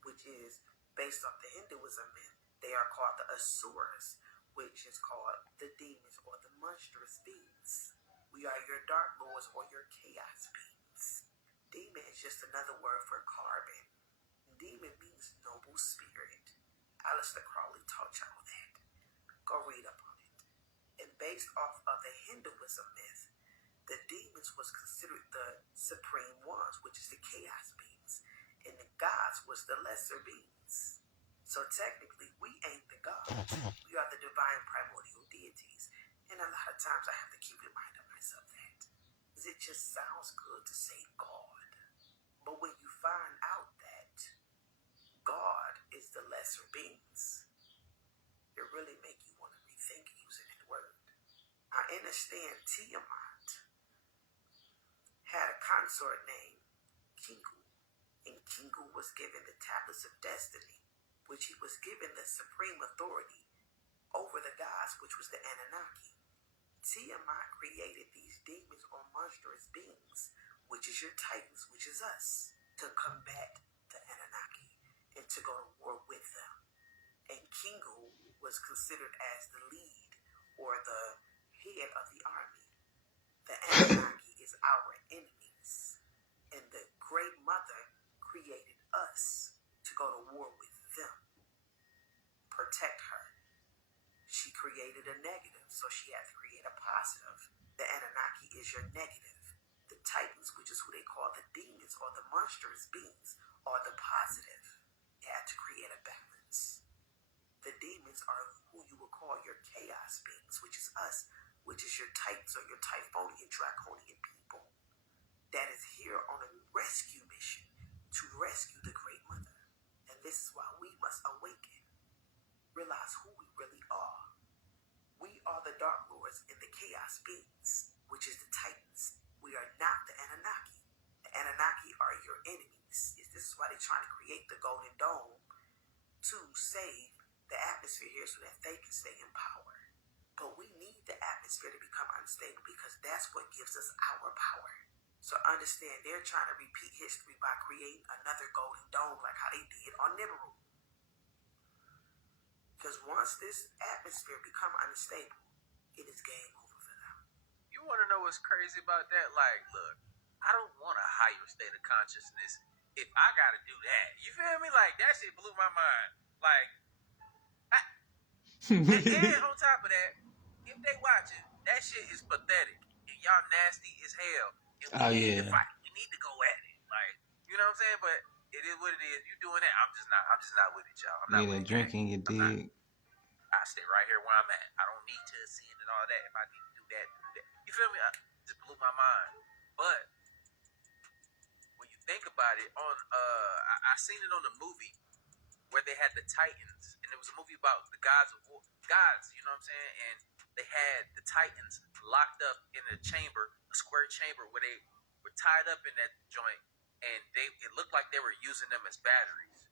which is based off the Hinduism myth. They are called the Asuras, which is called the demons or the monstrous beings. We are your Dark Lords or your chaos beings. Demon is just another word for carbon. Demon means noble spirit. Aleister Crowley taught y'all that. Go read up on it. And based off of the Hinduism myth, the demons was considered the supreme ones, which is the chaos beings, and the gods was the lesser beings. So technically, we ain't the gods. We are the divine primordial deities. And a lot of times I have to keep reminding myself that. Because it just sounds good to say God. But when you find out that God is the lesser beings, it really make you want to rethink using that word. I understand Tiamat had a consort named Kingu, and Kingu was given the tablets of destiny, which he was given the supreme authority over the gods, which was the Anunnaki. Tiamat created these demons or monstrous beings, which is your Titans, which is us, to combat the Anunnaki and to go to war with them. And Kingu was considered as the lead or the head of the army. The Anunnaki is our enemies, and the Great Mother created us to go to war with them, protect her. She created a negative, so she had to create a positive. The Anunnaki is your negative. The Titans, which is who they call the demons or the monstrous beings, are the positive. You had to create a balance. The demons are who you would call your chaos beings, which is us, which is your Titans or your Typhonian, Draconian people. That is here on a rescue mission to rescue the Great Mother. And this is why we must awaken. Realize who we really are. We are the Dark Lords and the Chaos Beings, which is the Titans. We are not the Anunnaki. The Anunnaki are your enemies. This is why they're trying to create the Golden Dome to save the atmosphere here so that they can stay in power. But we need the atmosphere to become unstable because that's what gives us our power. So understand, they're trying to repeat history by creating another Golden Dome like how they did on Nibiru. Because once this atmosphere become unstable, it is game over for them. You want to know what's crazy about that? Like, look, I don't want a higher state of consciousness if I got to do that. You feel me? Like, that shit blew my mind. Like, and on top of that, if they watching, that shit is pathetic. And y'all nasty as hell. And we need to fight. We need to go at it. Like, you know what I'm saying? But it is what it is. You doing that, I'm just not with it, y'all. I'm not with it. Drinking, you dig. I stay right here where I'm at. I don't need to see it and all that. If I need to do that, do that. You feel me? It just blew my mind. But when you think about it, I seen it on the movie where they had the Titans, and it was a movie about the gods of war, you know what I'm saying? And they had the Titans locked up in a chamber, a square chamber, where they were tied up in that joint, and it looked like they were using them as batteries.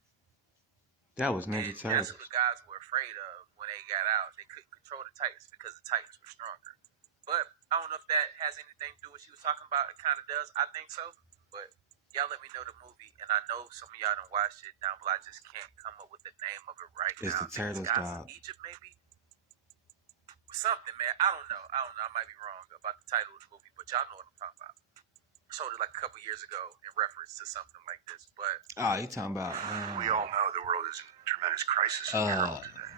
That was Ninja Turtles. That's what the guys were afraid of when they got out. They couldn't control the Titans because the Titans were stronger. But I don't know if that has anything to do with what she was talking about. It kind of does. I think so. But y'all let me know the movie. And I know some of y'all done watched it now, but I just can't come up with the name of it right now. It's the Turtles, dog. Egypt, maybe? Something, man. I don't know. I might be wrong about the title of the movie, but y'all know what I'm talking about. I showed it like a couple years ago in reference to something like this, but... Oh, you talking about... we all know the world is in tremendous crisis and peril today.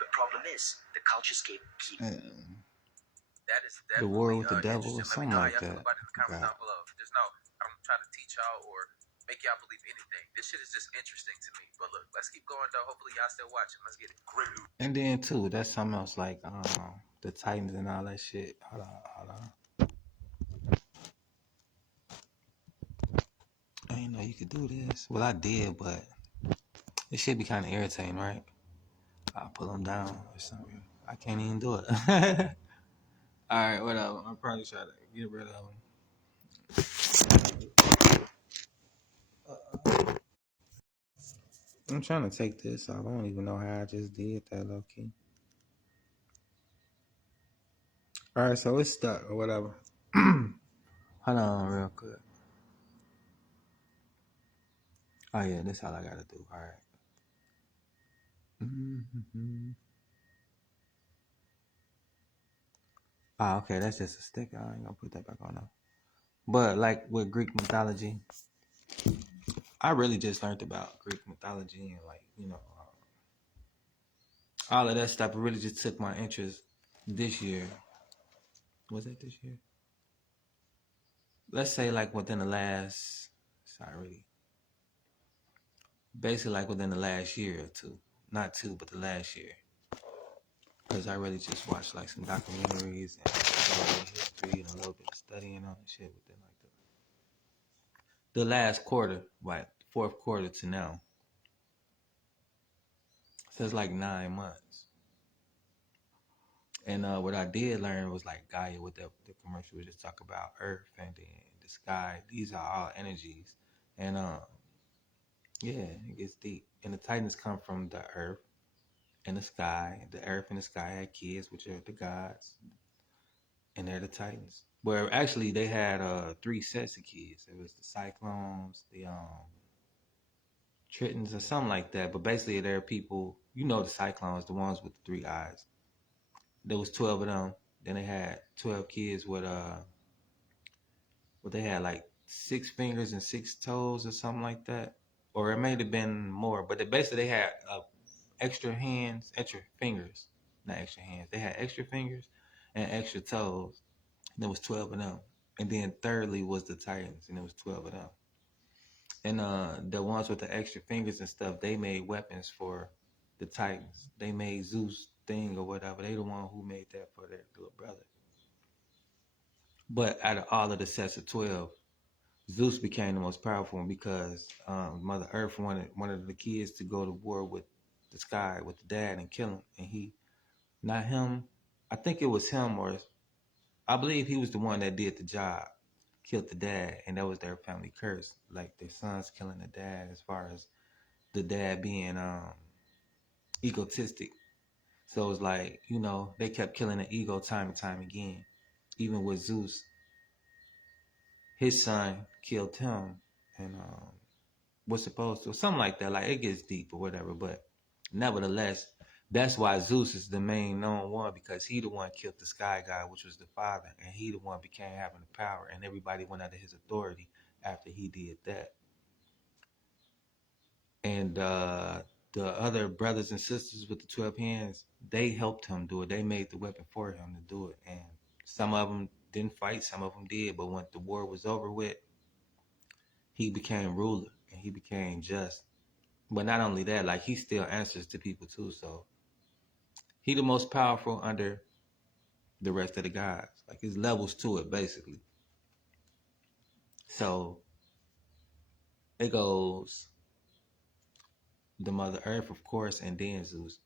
The problem is, the culturescape keep... that is the war with the devil or something like that. About it in the comments down below. Just know, I don't try to teach y'all or make y'all believe anything. This shit is just interesting to me. But look, let's keep going, though. Hopefully y'all still watching. Let's get it. Great. And then, too, that's something else like the Titans and all that shit. Hold on. I didn't know you could do this. Well, I did, but it should be kind of irritating, right? I'll pull them down or something. I can't even do it. All right, whatever. I'll probably try to get rid of them. I'm trying to take this off. I don't even know how I just did that, low key. All right, so it's stuck or whatever. Hold on real quick. Oh yeah, this all I gotta do. All right. Mm-hmm. Oh, okay, that's just a sticker. I ain't gonna put that back on now. But like with Greek mythology, I really just learned about Greek mythology and like, you know, all of that stuff. It really just took my interest this year. Was it this year? Let's say like within the last, basically like within the last year or two. Not two, but the last year. Because I really just watched like some documentaries and history and a little bit of studying on the shit within like the last quarter, like fourth quarter to now. So it's like 9 months. And what I did learn was like Gaia, with the commercial we just talk about Earth and then the sky. These are all energies. And yeah, it gets deep. And the Titans come from the Earth and the sky. The Earth and the sky had kids, which are the gods. And they're the Titans. Where actually they had 3 sets of kids. It was the Cyclones, the Tritons, or something like that. But basically they're people, you know, the Cyclones, the ones with the 3 eyes. There was 12 of them. Then they had 12 kids with they had like 6 fingers and 6 toes or something like that. Or it may have been more, but basically they had extra hands, extra fingers, not extra hands. They had extra fingers and extra toes. And there was 12 of them. And then thirdly was the Titans, and there was 12 of them. And the ones with the extra fingers and stuff, they made weapons for the Titans. They made Zeus thing or whatever. They the one who made that for their little brother. But out of all of the sets of 12, Zeus became the most powerful one because Mother Earth wanted one of the kids to go to war with the sky, with the dad, and kill him. And he, not him, I think it was him, or I believe he was the one that did the job, killed the dad, and that was their family curse. Like their sons killing the dad, as far as the dad being egotistic. So it was like, you know, they kept killing the ego time and time again. Even with Zeus, his son killed him and was supposed to, something like that. Like it gets deep or whatever, but nevertheless, that's why Zeus is the main known one, because he the one killed the sky god, which was the father, and he the one became having the power, and everybody went under his authority after he did that. And the other brothers and sisters with the 12 hands, they helped him do it. They made the weapon for him to do it. And some of them didn't fight, some of them did. But when the war was over with, he became ruler and he became just. But not only that, like he still answers to people too. So he the most powerful under the rest of the gods. Like his levels to it, basically. So it goes the Mother Earth, of course, and then Zeus.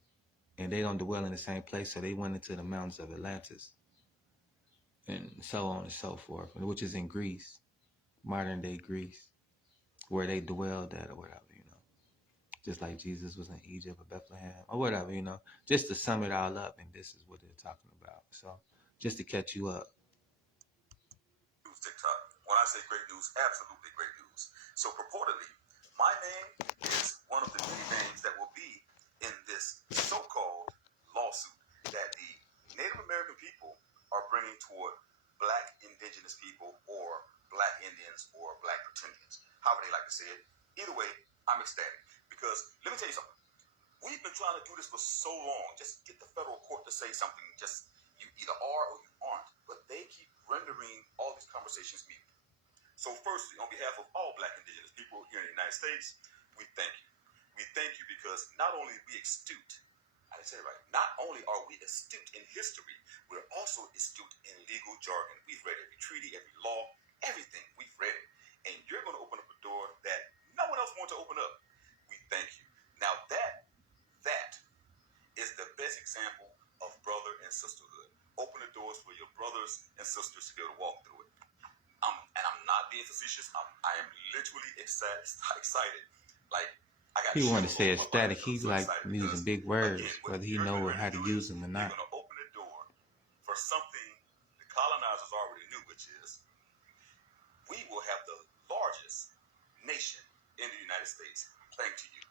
And they don't dwell in the same place, so they went into the mountains of Atlantis. And so on and so forth, which is in Greece, modern day Greece, where they dwelled at or whatever, you know. Just like Jesus was in Egypt or Bethlehem or whatever, you know. Just to sum it all up, and this is what they're talking about. So, just to catch you up. TikTok. When I say great news, absolutely great news. So purportedly, my name is one of the many names that will be in this so-called lawsuit that the Native American people are bringing toward Black indigenous people or Black Indians or Black pretenders, however they like to say it. Either way, I'm ecstatic because let me tell you something. We've been trying to do this for so long. Just get the federal court to say something. Just you either are or you aren't. But they keep rendering all these conversations mute. So firstly, on behalf of all Black indigenous people here in the United States, we thank you. We thank you because not only are we astute, I didn't say it right, not only are we astute in history, we're also astute in legal jargon. We've read every treaty, every law, everything. We've read it. And you're going to open up a door that no one else wants to open up. We thank you. Now that is the best example of brother and sisterhood. Open the doors for your brothers and sisters to be able to walk through it. And I'm not being facetious. I am literally excited. Like, I got. He wanted to say ecstatic. He like using big words, whether he know how to use them or not. You're gonna open the door for something privilege is we will have the largest nation in the United States. Thanks to you.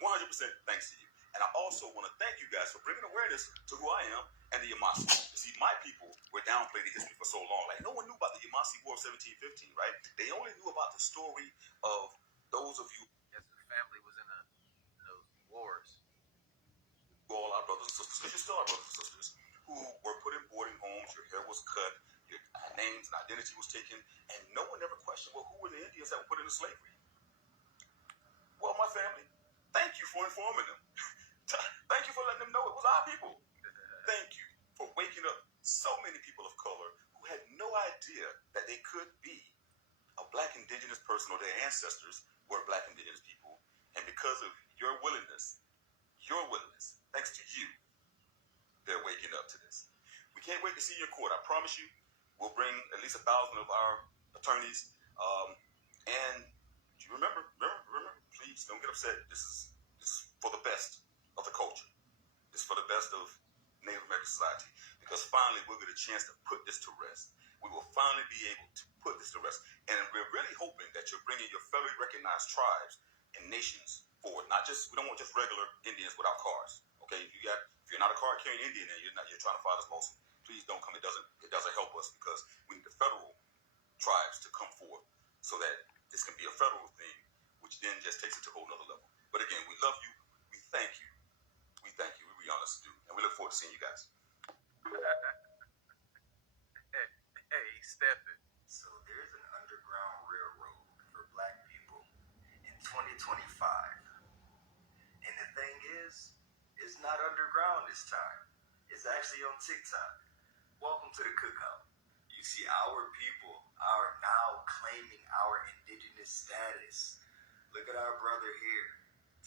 100% thanks to you. And I also want to thank you guys for bringing awareness to who I am and the Yamasee. You see, my people were downplaying the history for so long. Like, no one knew about the Yamasee War of 1715, right? They only knew about the story of those of you. Yes, the family was in those wars. All our brothers and sisters, because you're still our brothers and sisters, who were put in boarding homes, your hair was cut, your names and identity was taken, and no one ever questioned, well, who were the Indians that were put into slavery? Well, my family, thank you for informing them. Thank you for letting them know it was our people. Thank you for waking up so many people of color who had no idea that they could be a black indigenous person or their ancestors were black indigenous people. And because of your willingness, thanks to you, they're waking up to this. We can't wait to see you in court. I promise you, we'll bring at least 1,000 of our attorneys. And you remember, please don't get upset. This is for the best of the culture. This is for the best of Native American society. Because finally, we'll get a chance to put this to rest. We will finally be able to put this to rest. And we're really hoping that you're bringing your federally recognized tribes and nations forward. We don't want just regular Indians without cars. Okay, if you're not a card-carrying Indian and you're trying to file this motion, please don't come. It doesn't help us because we need the federal tribes to come forward so that this can be a federal thing, which then just takes it to a whole nother level. But again, we love you. We thank you. We really honest to do, and we look forward to seeing you guys. Hey, Stephen. So there's an underground railroad for black people in 2025. And the thing is, it's not underground this time. It's actually on TikTok. Welcome to the cookout. You see, our people are now claiming our indigenous status. Look at our brother here.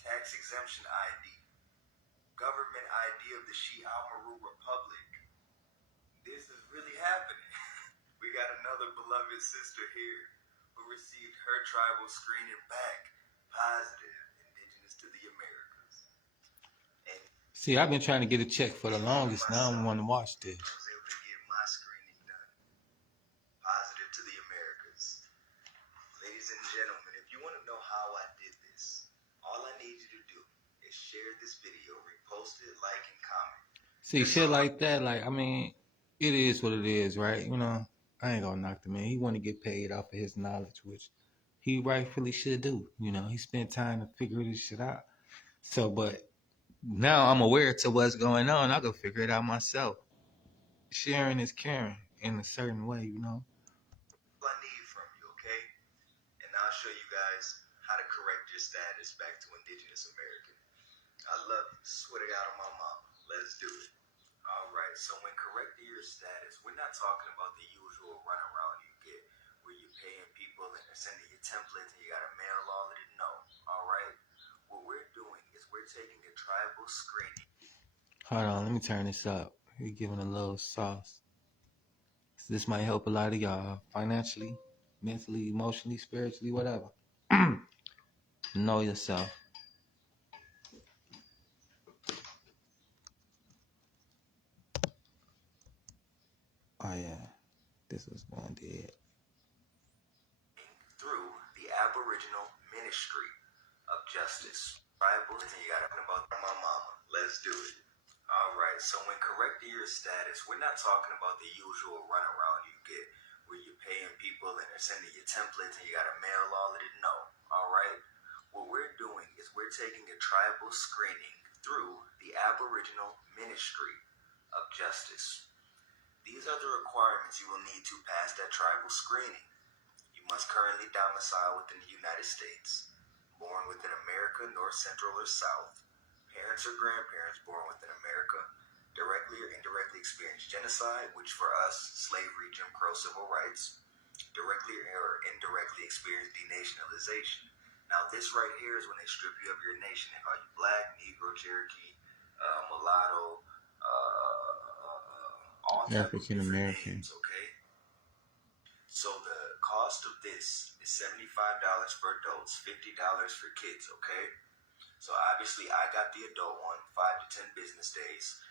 Tax exemption ID. Government ID of the Shi'amaru Republic. This is really happening. We got another beloved sister here who received her tribal screening back. Positive, indigenous to the Americas. And See, I've been trying to get a check for the longest. Now I want to watch this. I was able to get my screening done. Positive to the Americas. Ladies and gentlemen, if you want to know how I did this, all I need you to do is share this video, repost it, like, and comment. See, shit like that, it is what it is, right? I ain't gonna knock the man. He want to get paid off of his knowledge, which he rightfully should do. He spent time to figure this shit out. So, but now I'm aware to what's going on. I go figure it out myself. Sharing is caring in a certain way, I need from you, okay? And I'll show you guys how to correct your status back to indigenous American. I love you. Swear to God on my mama. Let's do it. All right, so when correcting your status, we're not talking about the usual runaround you get where you're paying people and they're sending you templates and you got to mail all of it. No, all right? What we're doing is we're taking a tribal screening. Hold on, let me turn this up. We're giving a little sauce. This might help a lot of y'all financially, mentally, emotionally, spiritually, whatever. Know yourself. Oh yeah, this was going dead. Through the Aboriginal Ministry of Justice. Tribal, and you got to know about my mama. Let's do it. All right, so when correcting your status, we're not talking about the usual runaround you get where you're paying people and they're sending you templates and you got to mail all of it. No, all right? What we're doing is we're taking a tribal screening through the Aboriginal Ministry of Justice. These are the requirements you will need to pass that tribal screening. You must currently domicile within the United States, born within America, North, Central, or South, parents or grandparents born within America, directly or indirectly experienced genocide, which for us, slavery, Jim Crow, civil rights, directly or indirectly experienced denationalization. Now this right here is when they strip you of your nation and call you black, Negro, Cherokee, mulatto, all African American. Okay. So the cost of this is $75 for adults, $50 for kids. Okay. So obviously I got the adult one, 5 to 10 business days.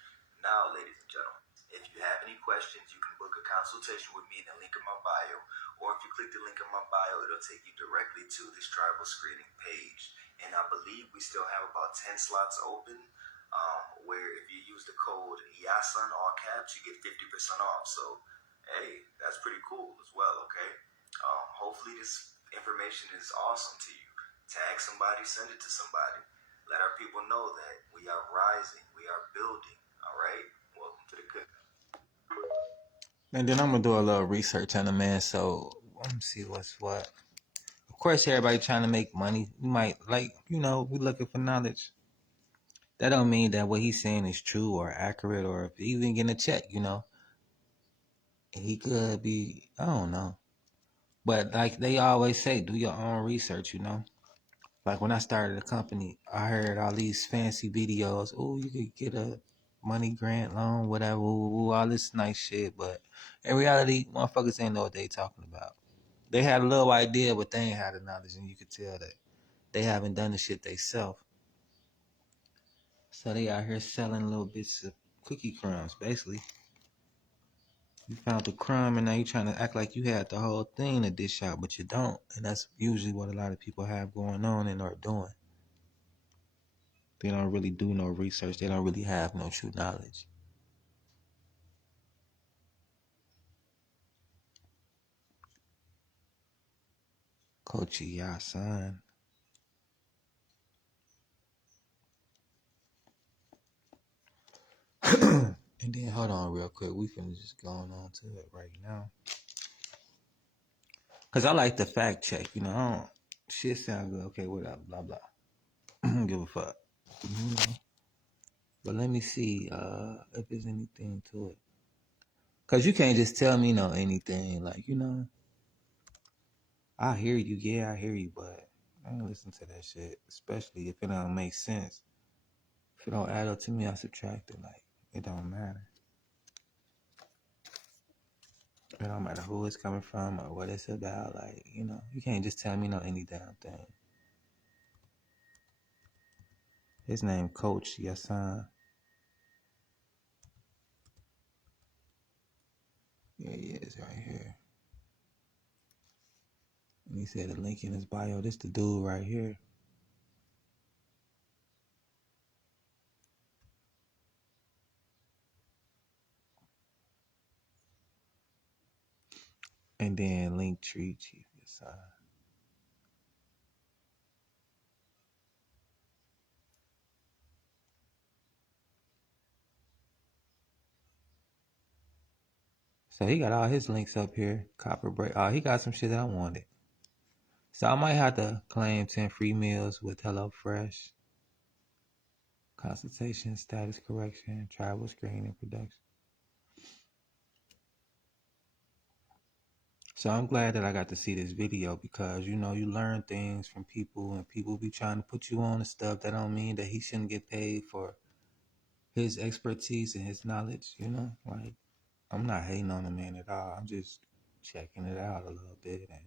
Now, ladies and gentlemen, if you have any questions, you can book a consultation. consultation with me in the link in my bio. Or if you click the link in my bio, it'll take you directly to this tribal screening page. And I believe we still have about 10 slots open, where if you use the code YASAN, all caps, you get 50% off. So, hey, that's pretty cool as well, okay? Hopefully this information is awesome to you. Tag somebody, send it to somebody. Let our people know that we are rising, we are building, all right? Welcome to the good. And then I'm gonna do a little research on the man. So let me see what's what. Of course, everybody trying to make money. You might we looking for knowledge. That don't mean that what he's saying is true or accurate, or if he even getting a check. He could be. I don't know. But like they always say, do your own research. Like when I started a company, I heard all these fancy videos. Oh, you could get a money grant loan, whatever, all this nice shit. But in reality, motherfuckers ain't know what they talking about. They had a little idea, but they ain't had the knowledge, and you could tell that they haven't done the shit themselves. So they out here selling little bits of cookie crumbs, basically. You found the crumb, and now you trying to act like you had the whole thing to dish out, but you don't. And that's usually what a lot of people have going on and are doing. They don't really do no research. They don't really have no true knowledge. Coach Yasan. And then hold on real quick. We finna just going on to it right now. Cause I like the fact check. I don't shit sound good. Okay, whatever. Blah blah. I don't give a fuck. But let me see if there's anything to it. Cause you can't just tell me anything. Like I hear you. Yeah, I hear you. But I ain't listen to that shit. Especially if it don't make sense. If it don't add up to me, I subtract it. Like it don't matter. It don't matter who it's coming from or what it's about. Like, you can't just tell me any damn thing. His name Coach Yasan. Yeah, he is right here. And he said the link in his bio. This the dude right here. And then Linktree Chief Yasan. So he got all his links up here. Copper break. Oh, he got some shit that I wanted. So I might have to claim 10 free meals with HelloFresh. Consultation, status correction, tribal screening, production. So I'm glad that I got to see this video because, you learn things from people and people be trying to put you on and stuff. That don't mean that he shouldn't get paid for his expertise and his knowledge, Like, I'm not hating on the man at all. I'm just checking it out a little bit. And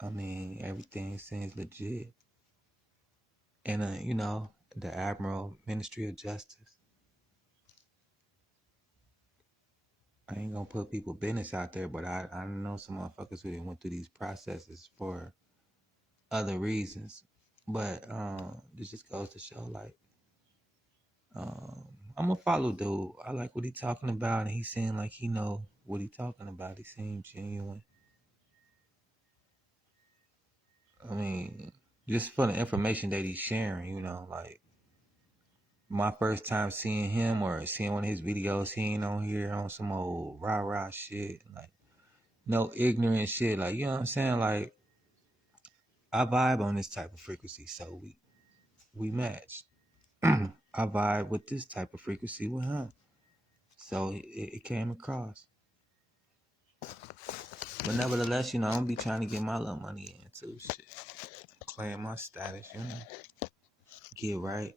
I mean, everything seems legit. And, the Admiral Ministry of Justice. I ain't gonna put people business out there, but I know some motherfuckers who went through these processes for other reasons. But this just goes to show, like, I'm gonna follow dude. I like what he talking about, and he seemed like he know what he talking about. He seemed genuine. I mean, just for the information that he's sharing, like, my first time seeing him or seeing one of his videos, he ain't on here on some old rah-rah shit, like, no ignorant shit, like, you know what I'm saying? Like, I vibe on this type of frequency, so we match. I vibe with this type of frequency with him. So it came across. But nevertheless, I'm gonna be trying to get my little money in too. Shit. Claim my status, Get right.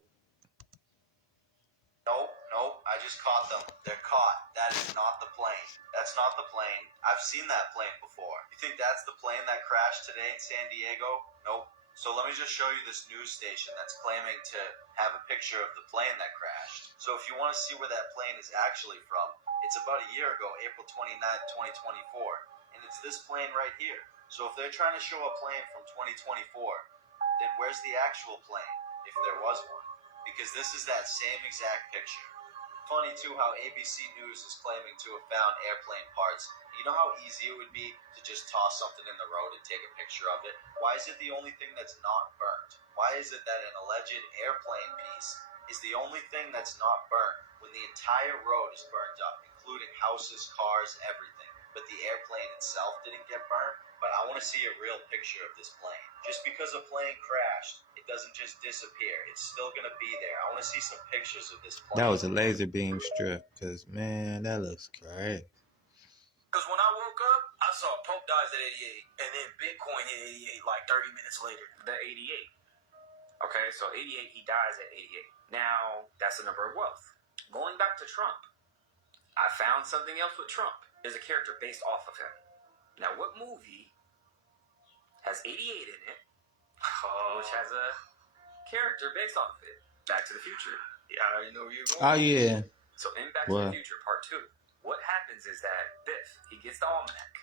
Nope, I just caught them. They're caught. That is not the plane. That's not the plane. I've seen that plane before. You think that's the plane that crashed today in San Diego? Nope. So let me just show you this news station that's claiming to have a picture of the plane that crashed. So if you want to see where that plane is actually from, it's about a year ago, April 29th, 2024. And it's this plane right here. So if they're trying to show a plane from 2024, then where's the actual plane, if there was one? Because this is that same exact picture. Funny too how ABC News is claiming to have found airplane parts. You know how easy it would be to just toss something in the road and take a picture of it? Why is it the only thing that's not burnt? Why is it that an alleged airplane piece is the only thing that's not burnt when the entire road is burnt up, including houses, cars, everything? But the airplane itself didn't get burnt? But I want to see a real picture of this plane. Just because a plane crashed, it doesn't just disappear. It's still going to be there. I want to see some pictures of this plane. That was a laser beam strip, because, man, that looks great. Because when I woke up, I saw Pope dies at 88, and then Bitcoin hit 88 like 30 minutes later. The 88. Okay, so 88, he dies at 88. Now, that's the number of wealth. Going back to Trump, I found something else with Trump. There's a character based off of him. Now, what movie has 88 in it, which has a character based off of it? Back to the Future. Yeah, I already know where you're going. Oh, yeah. So in Back to the Future Part 2, what happens is that Biff, he gets the almanac,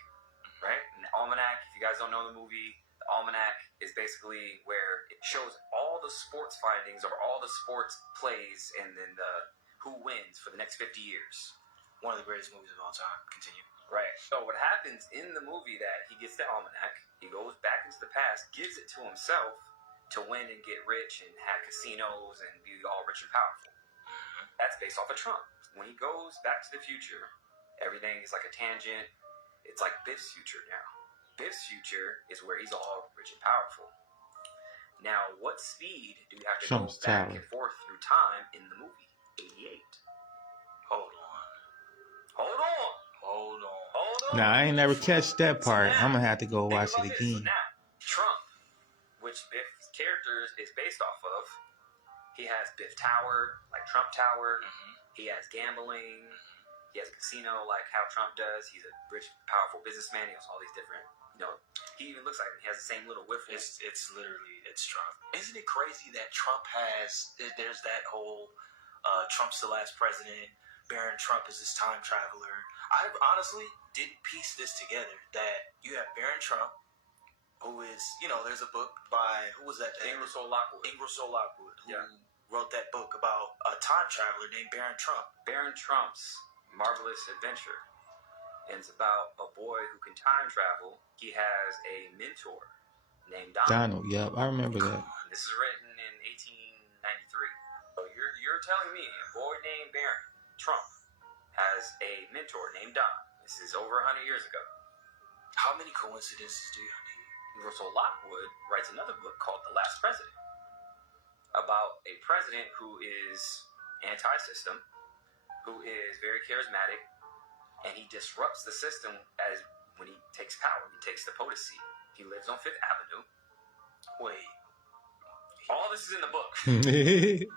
right? And the almanac, if you guys don't know the movie, the almanac is basically where it shows all the sports findings or all the sports plays and then who wins for the next 50 years. One of the greatest movies of all time. Continue. Right. So what happens in the movie that he gets the almanac, he goes back into the past, gives it to himself to win and get rich and have casinos and be all rich and powerful. That's based off of Trump. When he goes back to the future, everything is like a tangent. It's like Biff's future now. Biff's future is where he's all rich and powerful. Now, what speed do you have to Trump's go back tower. and forth through time in the movie? 88. Hold on. Hold on. Hold on. Hold on. Now, I ain't never catch that part. I'm going to have to go watch it Think about this. again. So now, Trump, which Biff's character is based off of, he has Biff Tower, like Trump Tower. He has gambling. He has a casino like how Trump does. He's a rich, powerful businessman. He has all these different, he even looks like him. He has the same little whiff. It's Trump. Isn't it crazy that Trump there's that whole Trump's the last president, Barron Trump is this time traveler. I honestly didn't piece this together, that you have Barron Trump, who is, there's a book by, who was that? Ingersoll Lockwood. Ingersoll Lockwood, who wrote that book about a time traveler named Barron Trump. Barron Trump's Marvelous Adventure. And it's about a boy who can time travel. He has a mentor named Donald, yep, I remember that. This is written in 1893. So you're telling me a boy named Barron Trump has a mentor named Don. This is over 100 years ago. How many coincidences do you need? Ingersoll Lockwood writes another book called The Last President, about a president who is anti-system, who is very charismatic, and he disrupts the system as when he takes power. He takes the POTUS seat. He lives on Fifth Avenue. Wait. All this is in the book. Literally.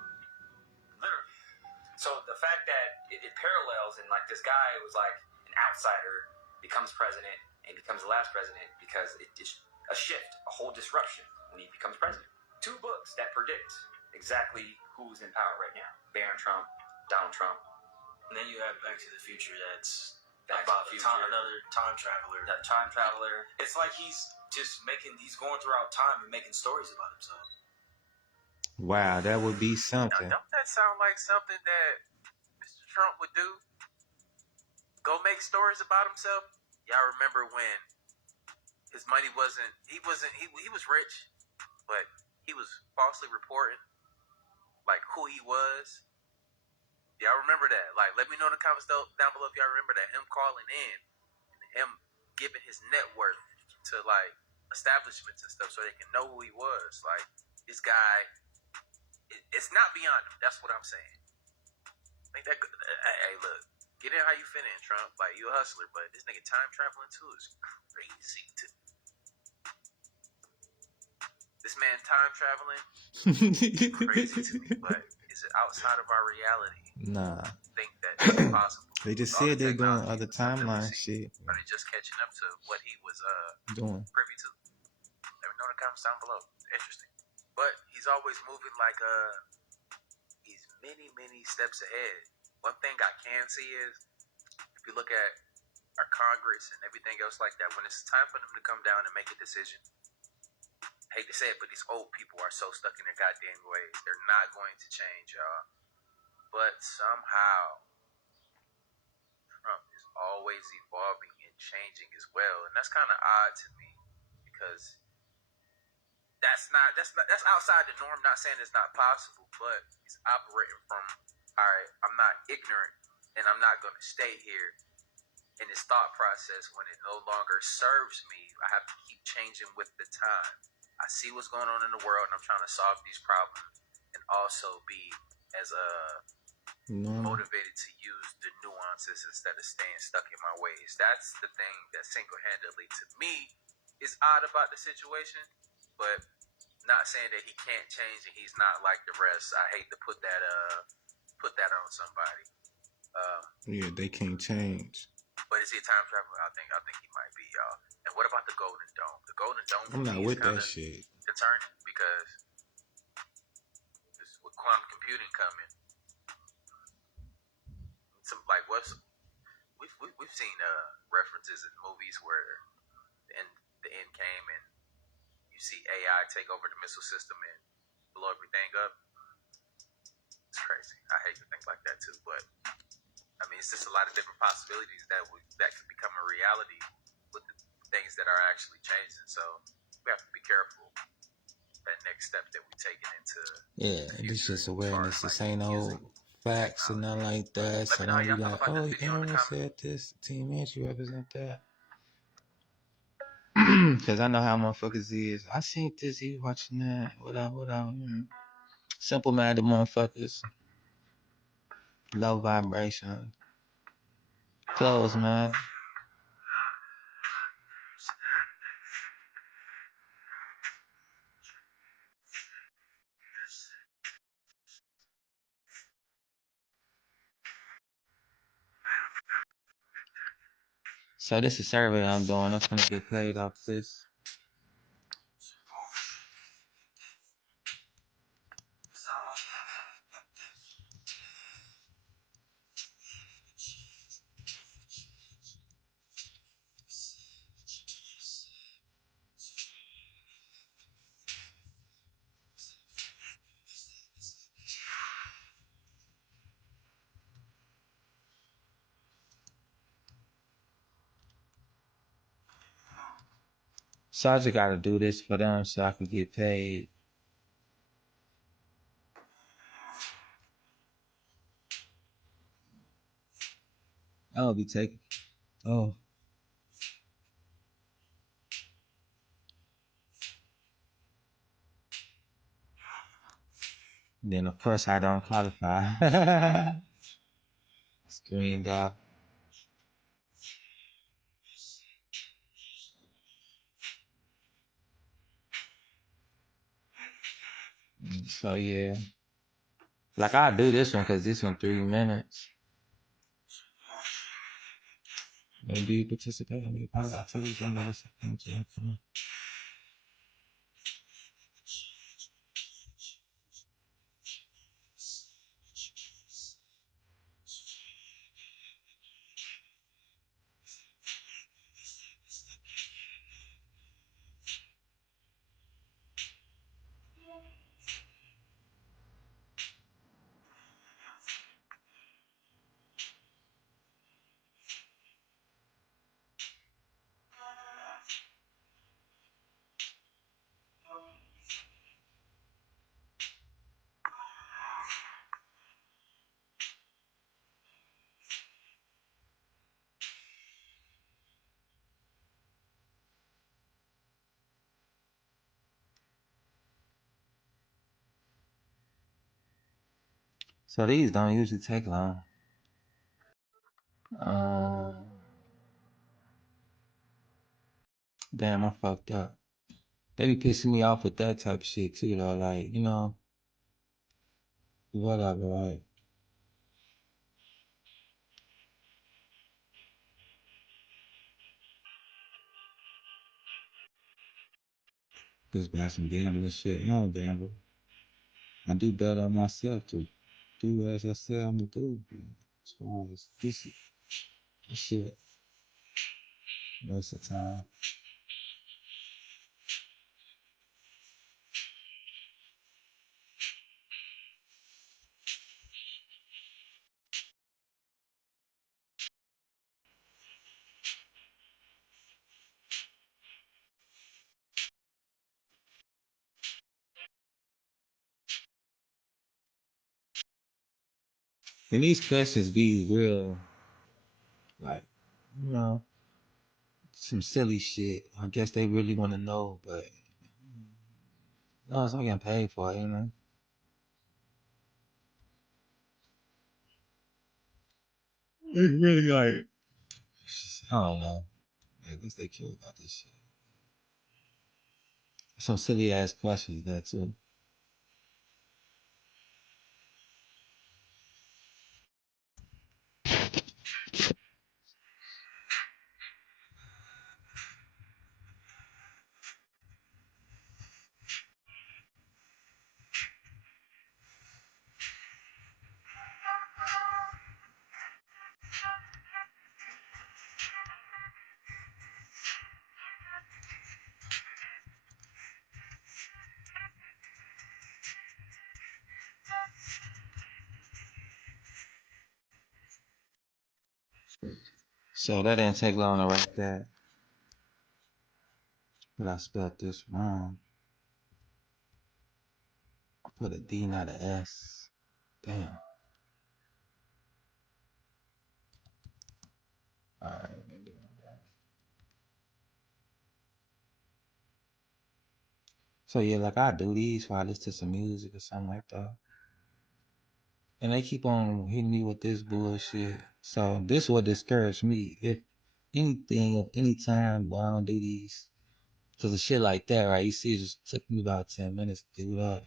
So the fact that it parallels, and like this guy was like an outsider, becomes president, and becomes the last president because it's a shift, a whole disruption when he becomes president. 2 books that predict exactly who's in power right now. Barron Trump, Donald Trump. And then you have Back to the Future that's Back about to the Future. another time traveler. That time traveler. It's like he's going throughout time and making stories about himself. Wow, that would be something. Now, don't that sound like something that Mr. Trump would do? Go make stories about himself? Y'all remember when his money he was rich, but he was falsely reporting like who he was. Y'all remember that? Like, let me know in the comments down below if y'all remember that. Him calling in and him giving his net worth to like establishments and stuff so they can know who he was. Like, this guy, it's not beyond him. That's what I'm saying. Like that. Hey, look, get in how you fit in, Trump. Like, you a hustler, but this nigga time traveling too is crazy to me. This man time traveling crazy to me, but is it outside of our reality? Nah. Think that it's possible. They just said they're going other timeline shit. Are they just catching up to what he was Doing. privy to? Let me know in the comments down below. Interesting. But he's always moving like he's many, many steps ahead. One thing I can see is if you look at our Congress and everything else like that, when it's time for them to come down and make a decision, I hate to say it, but these old people are so stuck in their goddamn ways. They're not going to change, y'all. But somehow, Trump is always evolving and changing as well. And that's kind of odd to me because that's outside the norm. Not saying it's not possible, but he's operating from, all right, I'm not ignorant and I'm not going to stay here in this thought process when it no longer serves me. I have to keep changing with the time. I see what's going on in the world and I'm trying to solve these problems and also be as motivated to use the nuances instead of staying stuck in my ways. That's the thing that single-handedly to me is odd about the situation, but not saying that he can't change and he's not like the rest. I hate to put that on somebody. Yeah, they can't change. But is he a time traveler? I think he might be, y'all. And what about the Golden Dome? The Golden Dome for I'm not me with is kind that of shit. concerning because with quantum computing coming, some like we've seen references in movies where the end came and you see AI take over the missile system and blow everything up. It's crazy. I hate to think like that too, but I mean, it's just a lot of different possibilities that could become a reality with the things that are actually changing. So we have to be careful that next step that we're taking into. Yeah, this just awareness. This ain't no facts or nothing like that. So now we got, oh, Aaron said this. Team Andrew represent that. Because I know how motherfuckers is. I seen this, he watching that. What up? Simple-minded motherfuckers. Low vibration. Close, man. So this is a survey I'm doing. I'm gonna get paid off this. So I just gotta do this for them so I can get paid. I'll be taking. Oh. Then of course I don't qualify. Screened out. So yeah. Like I'll do this one because this one 3 minutes. And do you participate in the activities in the second? So these don't usually take long. Damn, I fucked up. They be pissing me off with that type of shit too, though. Like, you know, whatever, right? Just buy some gambling shit. I don't gamble. I do bet on myself to do as I say I'm gonna do. As far as this shit, most of the time. And these questions be real, like, you know, some silly shit. I guess they really want to know, but no, it's not getting paid for it, you know. It's really like, I don't know. At least they care about this shit. Some silly ass questions there too. So that didn't take long to write that. But I spelled this wrong. I put a D, not a S. Damn. Alright. So yeah, like I do these while I listen to some music or something like that. And they keep on hitting me with this bullshit. So this will discourage me. If anything at any time while I don't do these. Cause of shit like that, right? You see, it just took me about 10 minutes to do that.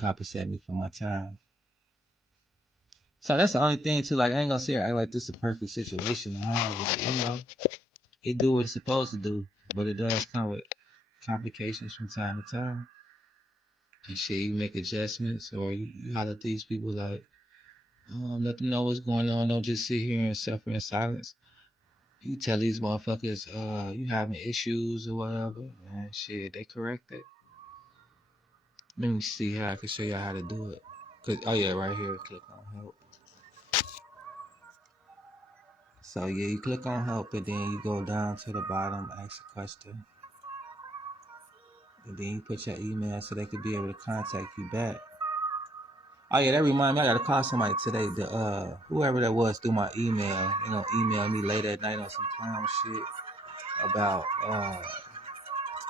Compensate me for my time. So that's the only thing too. Like I ain't gonna say act like this is a perfect situation. You know, it do what it's supposed to do, but it does come with complications from time to time. And shit, you make adjustments, or you holler at these people like, let them know what's going on. Don't just sit here and suffer in silence. You tell these motherfuckers, you having issues or whatever, and shit, they correct it. Let me see how I can show you how to do it. Oh yeah, right here, click on help. So yeah, you click on help and then you go down to the bottom, ask a question. And then you put your email so they could be able to contact you back. Oh yeah, that remind me, I gotta call somebody today. Whoever that was through my email, you know, email me late at night on some clown shit about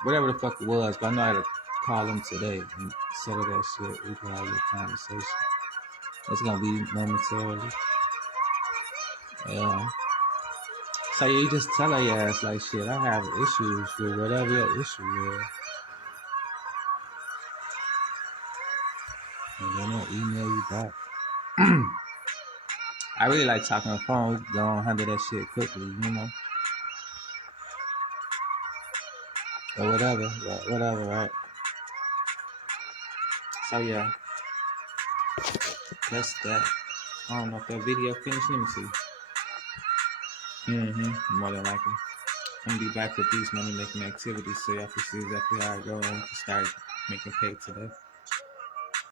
whatever the fuck it was, but I know I had to call them today and settle that shit. We can have a conversation. It's gonna be momentarily. Yeah. So yeah, you just tell her ass like shit, I have issues with whatever your issue is. And then they'll email you back. I really like talking on the phone. We can go and handle that shit quickly, you know? Or whatever, right? So yeah, that's that. I don't know if that video finished. Let me see. More than likely. I'm gonna be back with these money making activities so y'all can see exactly how I go and start making pay today.